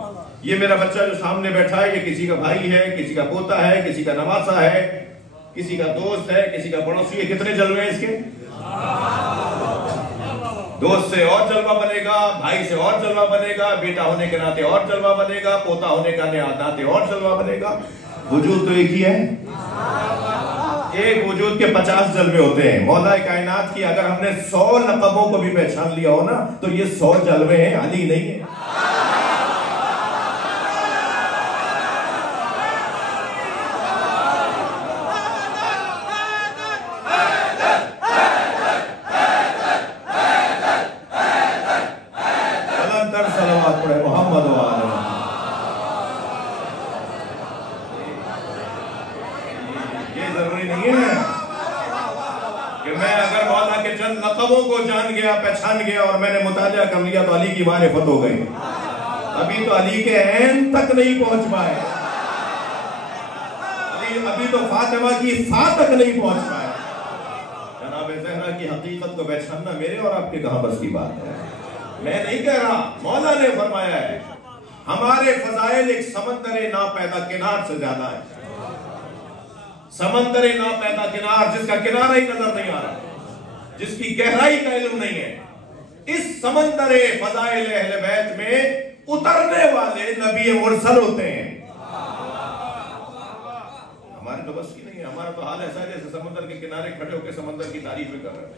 یہ میرا بچہ جو سامنے بیٹھا ہے یہ کسی کا بھائی ہے، کسی کا پوتا ہے، کسی کا نواسا ہے، کسی کا دوست ہے، کسی کا پڑوسی ہے. کتنے جلوے ہیں اس کے؟ دوست سے اور جلوہ بنے گا، بھائی سے اور جلوہ بنے گا، بیٹا ہونے کے ناطے اور جلوہ بنے گا، پوتا ہونے کا ناطے اور جلوہ بنے گا۔ وجود تو ایک ہی ہے، ایک وجود کے 50 جلوے ہوتے ہیں۔ مولا کائنات کی اگر ہم نے 100 لقبوں کو بھی پہچان لیا ہو نا تو یہ 100 جلوے ہیں، علی نہیں ہے۔ لقبوں کو جان گیا، پہچان گیا اور میں نے مطالعہ کر لیا تو علی کی معرفت ہو گئی۔ ابھی تو علی کے عین تک نہیں پہنچ پائے، ابھی تو فاطمہ کی فا تک نہیں پہنچ پائے۔ جناب زہرا کی حقیقت کو پہچاننا میرے اور آپ کے کہاں بس کی بات ہے؟ میں نہیں کہہ رہا، مولا نے فرمایا ہے ہمارے فضائل ایک سمندر ناپیدا کنار سے زیادہ ہے۔ سمندر ناپیدا کنار، جس کا کنارہ ہی نظر نہیں آ رہا، جس کی گہرائی کا علم نہیں ہے، اس سمندر فضائل اہل بیت میں اترنے والے نبی مرسل ہوتے ہیں۔ ہمارے تو بس کی نہیں ہے، ہمارا تو حال ایسا ہے جیسے سمندر کے کنارے کھڑے ہو کے سمندر کی تعریفیں کر رہے ہیں۔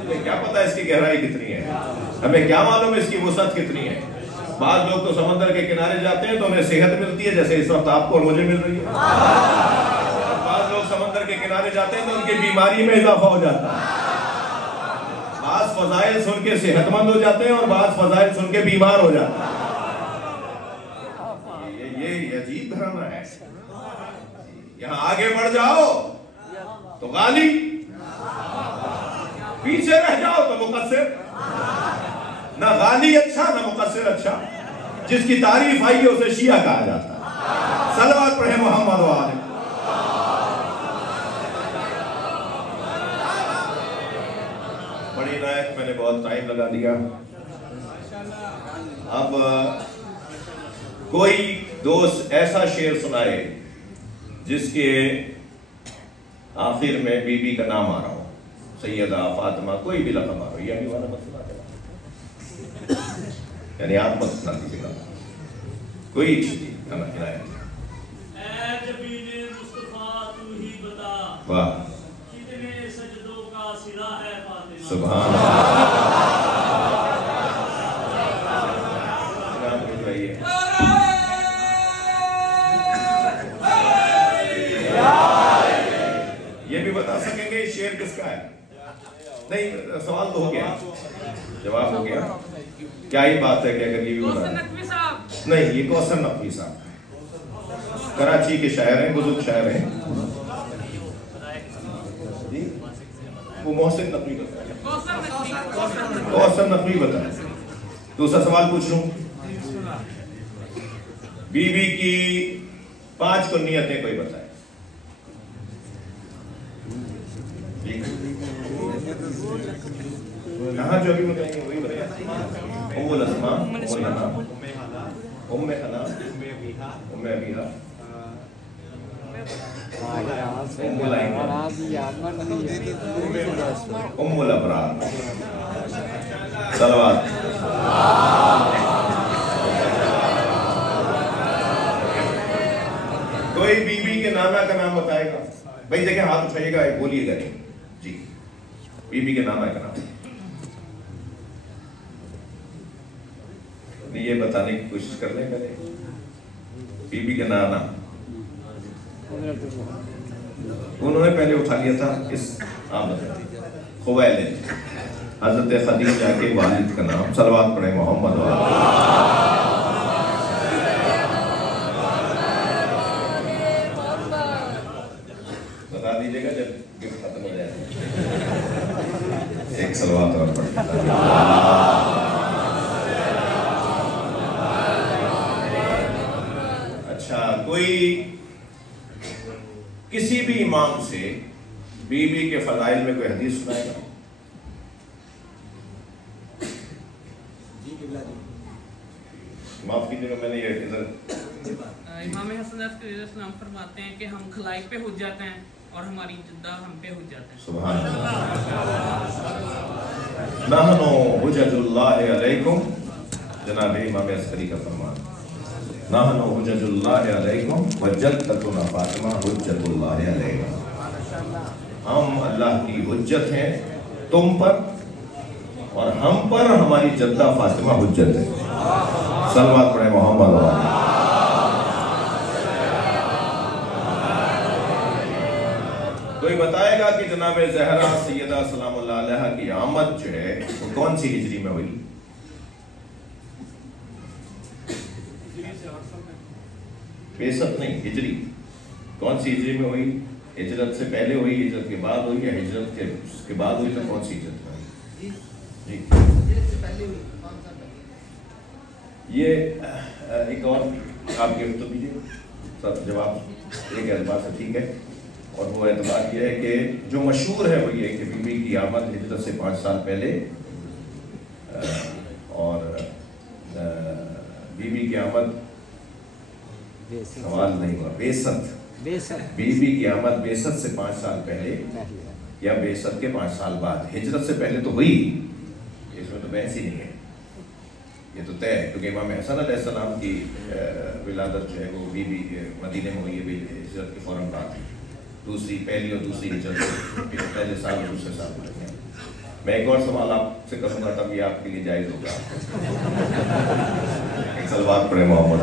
ہمیں کیا پتا اس کی گہرائی کتنی ہے، ہمیں کیا معلوم اس کی وسعت کتنی ہے۔ بعض لوگ تو سمندر کے کنارے جاتے ہیں تو انہیں صحت ملتی ہے، جیسے اس وقت آپ کو اور مجھے مل رہی ہے۔ بعض لوگ سمندر کے کنارے جاتے ہیں تو ان کی بیماری میں اضافہ ہو جاتا ہے۔ بعض فضائل سن کے صحت مند ہو جاتے ہیں اور بعض فضائل سن کے بیمار ہو جاتے ہیں۔ یہ عجیب گھرانہ ہے۔ یہاں آگے بڑھ جاؤ تو غالی، پیچھے رہ جاؤ تو مقصر۔ نہ غالی اچھا نہ مقصر اچھا، جس کی تعریف آئی ہے اسے شیعہ کہا جاتا ہے۔ صلوات پڑھیں محمد و آلہ۔ بڑی عنایت، میں نے بہت ٹائم لگا دیا۔ اب کوئی دوست ایسا شعر سنائے جس کے آخر میں بی بی کا نام آ رہا ہو، سیدہ فاطمہ، کوئی بھی لقب آ رہا ہو، یعنی والا مسئلہ ہے، یعنی آپ مت سنا دیجیے گا کوئی چیز عنایت۔ اے جبین مصطفیٰ تو ہی بتا، واہ کتنے سجدوں کا صلہ ہے فاطمہ۔ سبحان اللہ۔ یہ بھی بتا سکیں گے شعر کس کا ہے؟ نہیں، سوال تو ہو گیا، جواب ہو گیا۔ کیا ہی بات ہے کہ اگر یہ بھی بتا نہیں، یہ کوثر نقوی صاحب کراچی کے شاعر ہیں، بزرگ شاعر ہیں۔ وہ محسن نقوی بتا، کوثر نقوی بتا۔ دوسرا سوال پوچھ لوں، بی بی کی 5 کنیتیں کوئی بتائے؟ کہاں جو ابھی بتائیں گے وہی بتائیں۔ ام الاسماء، ام الحنا، ام حنا، ام ابیہا، ام الائمہ، ام الابرار۔ صلوات۔ کوئی بی بی کے نانا کا نام بتائے گا؟ بھائی دیکھیں، ہاتھ اٹھائیے گا، بولیے گا نہیں جی، بی بی کے نانا کا نام یہ بتانے کی کوشش کر لیں پہلے۔ بی بی کے نانا انہوں نے پہلے اٹھا لیا تھا اس خویلد، حضرت خدیجہ کے والد کا نام۔ صلوات پڑھیں محمد و بتا دیجیے گا جب گفٹ ختم ہو جائے۔ ایک صلوات اور پڑھیں۔ کوئی کسی بھی امام سے بی بی کے فضائل میں کوئی حدیث سنائے گا؟ معاف کیجیے گا، میں نے یہ ادھر امام حسن عسکری علیہ السلام فرماتے ہیں کہ ہم خلائق پہ حجت ہیں اور ہماری جدہ ہم پہ حجت ہے. سبحان اللہ. نحنو حجج اللہ علیکم، جناب امام عسکری کا فرمان. نحنو حجج اللہ علیکم وجدتنا فاطمہ حجت اللہ علیکم. ہم اللہ کی حجت ہیں تم پر، اور ہم پر ہماری جدہ فاطمہ حجت ہے. صلوات پڑھیں محمد علیہ. کوئی بتائے گا کہ جناب زہرا سیدہ سلام اللہ علیہ کی آمد جو ہے وہ کون سی ہجری میں ہوئی؟ بیست نہیں، ہجری. کون سی ہجری میں ہوئی؟ ہجرت سے پہلے ہوئی، ہجرت کے بعد ہوئی، یا ہجرت کے بعد ہوئی؟ تو کون سی ہجرت میں ہوئی؟ یہ ایک اور آپ کے تو دیجیے سب جواب ایک اعتبار سے ٹھیک ہے، اور وہ اعتبار یہ ہے کہ جو مشہور ہے وہ یہ کہ بی بی کی آمد ہجرت سے 5 سال پہلے، اور بی بی کی آمد سوال نہیں ہوا، بیست. بی بی کی آمد بیست سے 5 سال پہلے یا بیست کے 5 سال بعد. ہجرت سے پہلے تو ہوئی، اس میں تو بحث ہی نہیں ہے، یہ تو طے ہے، کیونکہ امام حسن علیہ السلام کی ولادت جو ہے وہ بی بی مدینے میں ہوئی ہے ہجرت کے فوراً بعد. پہلی اور دوسری ہجرت پہلے سال اور دوسرے سال میں. میں ایک اور سوال آپ سے کروں گا، تب یہ آپ کے لیے جائز ہوگا. ایک صلوات پڑھیں محمد.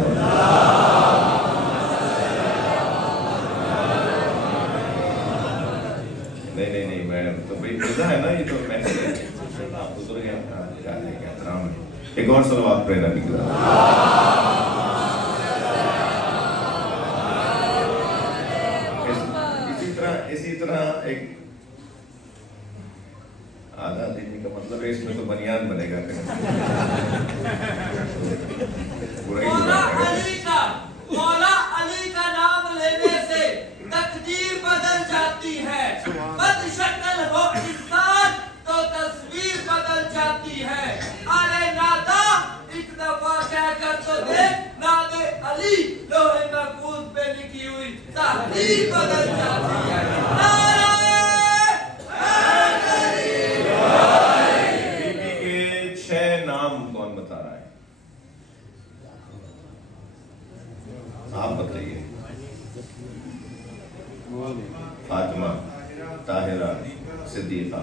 نہیں میں تو بھائی مزہ ہے نا، یہ تو میں آپ بزرگ ہیں، احترام ہے. ایک اور صلوات پڑھیں نبی کی. اسی طرح ایک آدھا دینے کا مطلب ہے اس میں تو بنیان بنے گا. مولا علی کا نام لینے سے تقدیر بدل جاتی ہے. بد شکل ہو انسان تو تصویر بدل جاتی ہے. ارے نادا ایک دفعہ کہہ کر تو دے، نام علی لوح محفوظ پہ لکھی ہوئی تحریر بدل جاتی ہے. بی بی کے 6 نام کون بتا رہا ہے؟ آپ بتائیے. فاطمہ، طاہرہ، صدیقہ،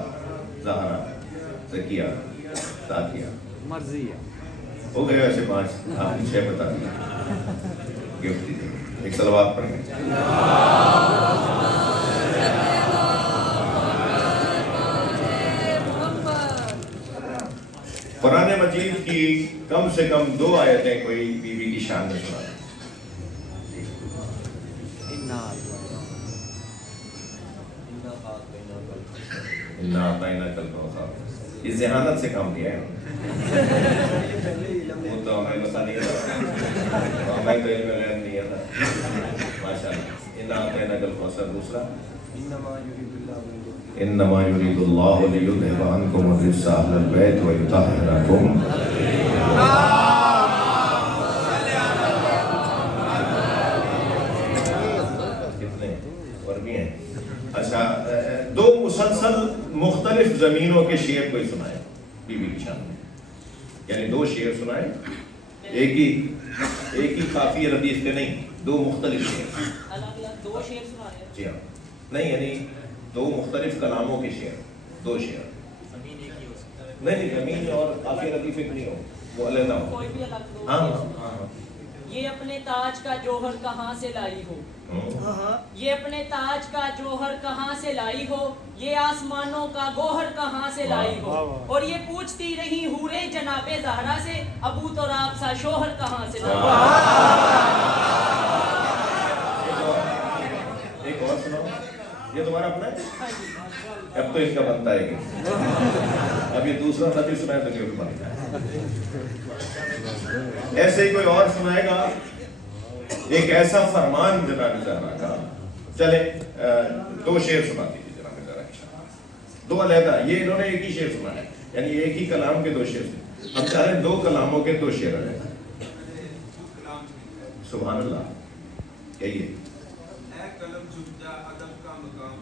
زہرا، زکیہ، ساتھیہ، مرضیہ. ہو گئے ایسے 5. آپ نے 6 بتا دیا. گفٹ دیجیے. ایک صلوات پڑھیں. قرآن مجید کی کم سے کم 2 آیتیں کوئی بی بی کی شان میں سنا دیں. اس ذہانت سے کام لیا ہے. وہ تو ہمیں پتہ نہیں تھا، ہمیں تو علم غیب نہیں تھا. ماشاء اللہ. اِنَّا أَعْطَيْنَاكَ الْكَوْثَرَ. دوسرا انما يريد الله ليذهب عنكم الرجس اهل البيت ويطهركم. کتنے اور بھی ہیں. اچھا 2 مسلسل مختلف زمینوں کے شعر کوئی سنائے بی بی کی شان میں، یعنی 2 شعر سنائے، ایک ہی کافی ردیف کے نہیں، 2 مختلف شعر. 2 شعر سنائے. جی ہاں، نہیں یعنی 2 مختلف کلاموں کے شعر، 2 شعر. نہیں زمین اور کافی ردیف ایک نہیں ہو، وہ علیحدہ ہو. کوئی بھی الگ 2 ہاں. یہ اپنے تاج کا جوہر کہاں سے لائی ہو، یہ اپنے تاج کا جوہر کہاں سے لائی ہو، یہ آسمانوں کا گوہر کہاں سے لائی ہو، اور یہ پوچھتی رہی حوریں جناب زہرا سے ابو تراب سا شوہر کہاں سے لائی ہو. ایک اور سناؤ. یہ تمہارا اپنا ہے؟ اب تو اس کا بنتا ہے کہ اب یہ دوسرا نبی سنائے تو کیوں بنتا ہے. ایسے ہی کوئی اور سنائے گا ایک ایسا فرمان جناب زہرا کا. چلے 2 شعر سنا دیجیے جناب زہرا کی شان. 2 علیحدہ، یہ انہوں نے ایک ہی شعر سنا ہے، یعنی ایک ہی کلام کے 2 شعر. ہم چاہ رہے ہیں 2 کلاموں کے 2 شعر علیحدہ. سبحان اللہ. کہیے. اے قلم جھک جا ادب کا مقام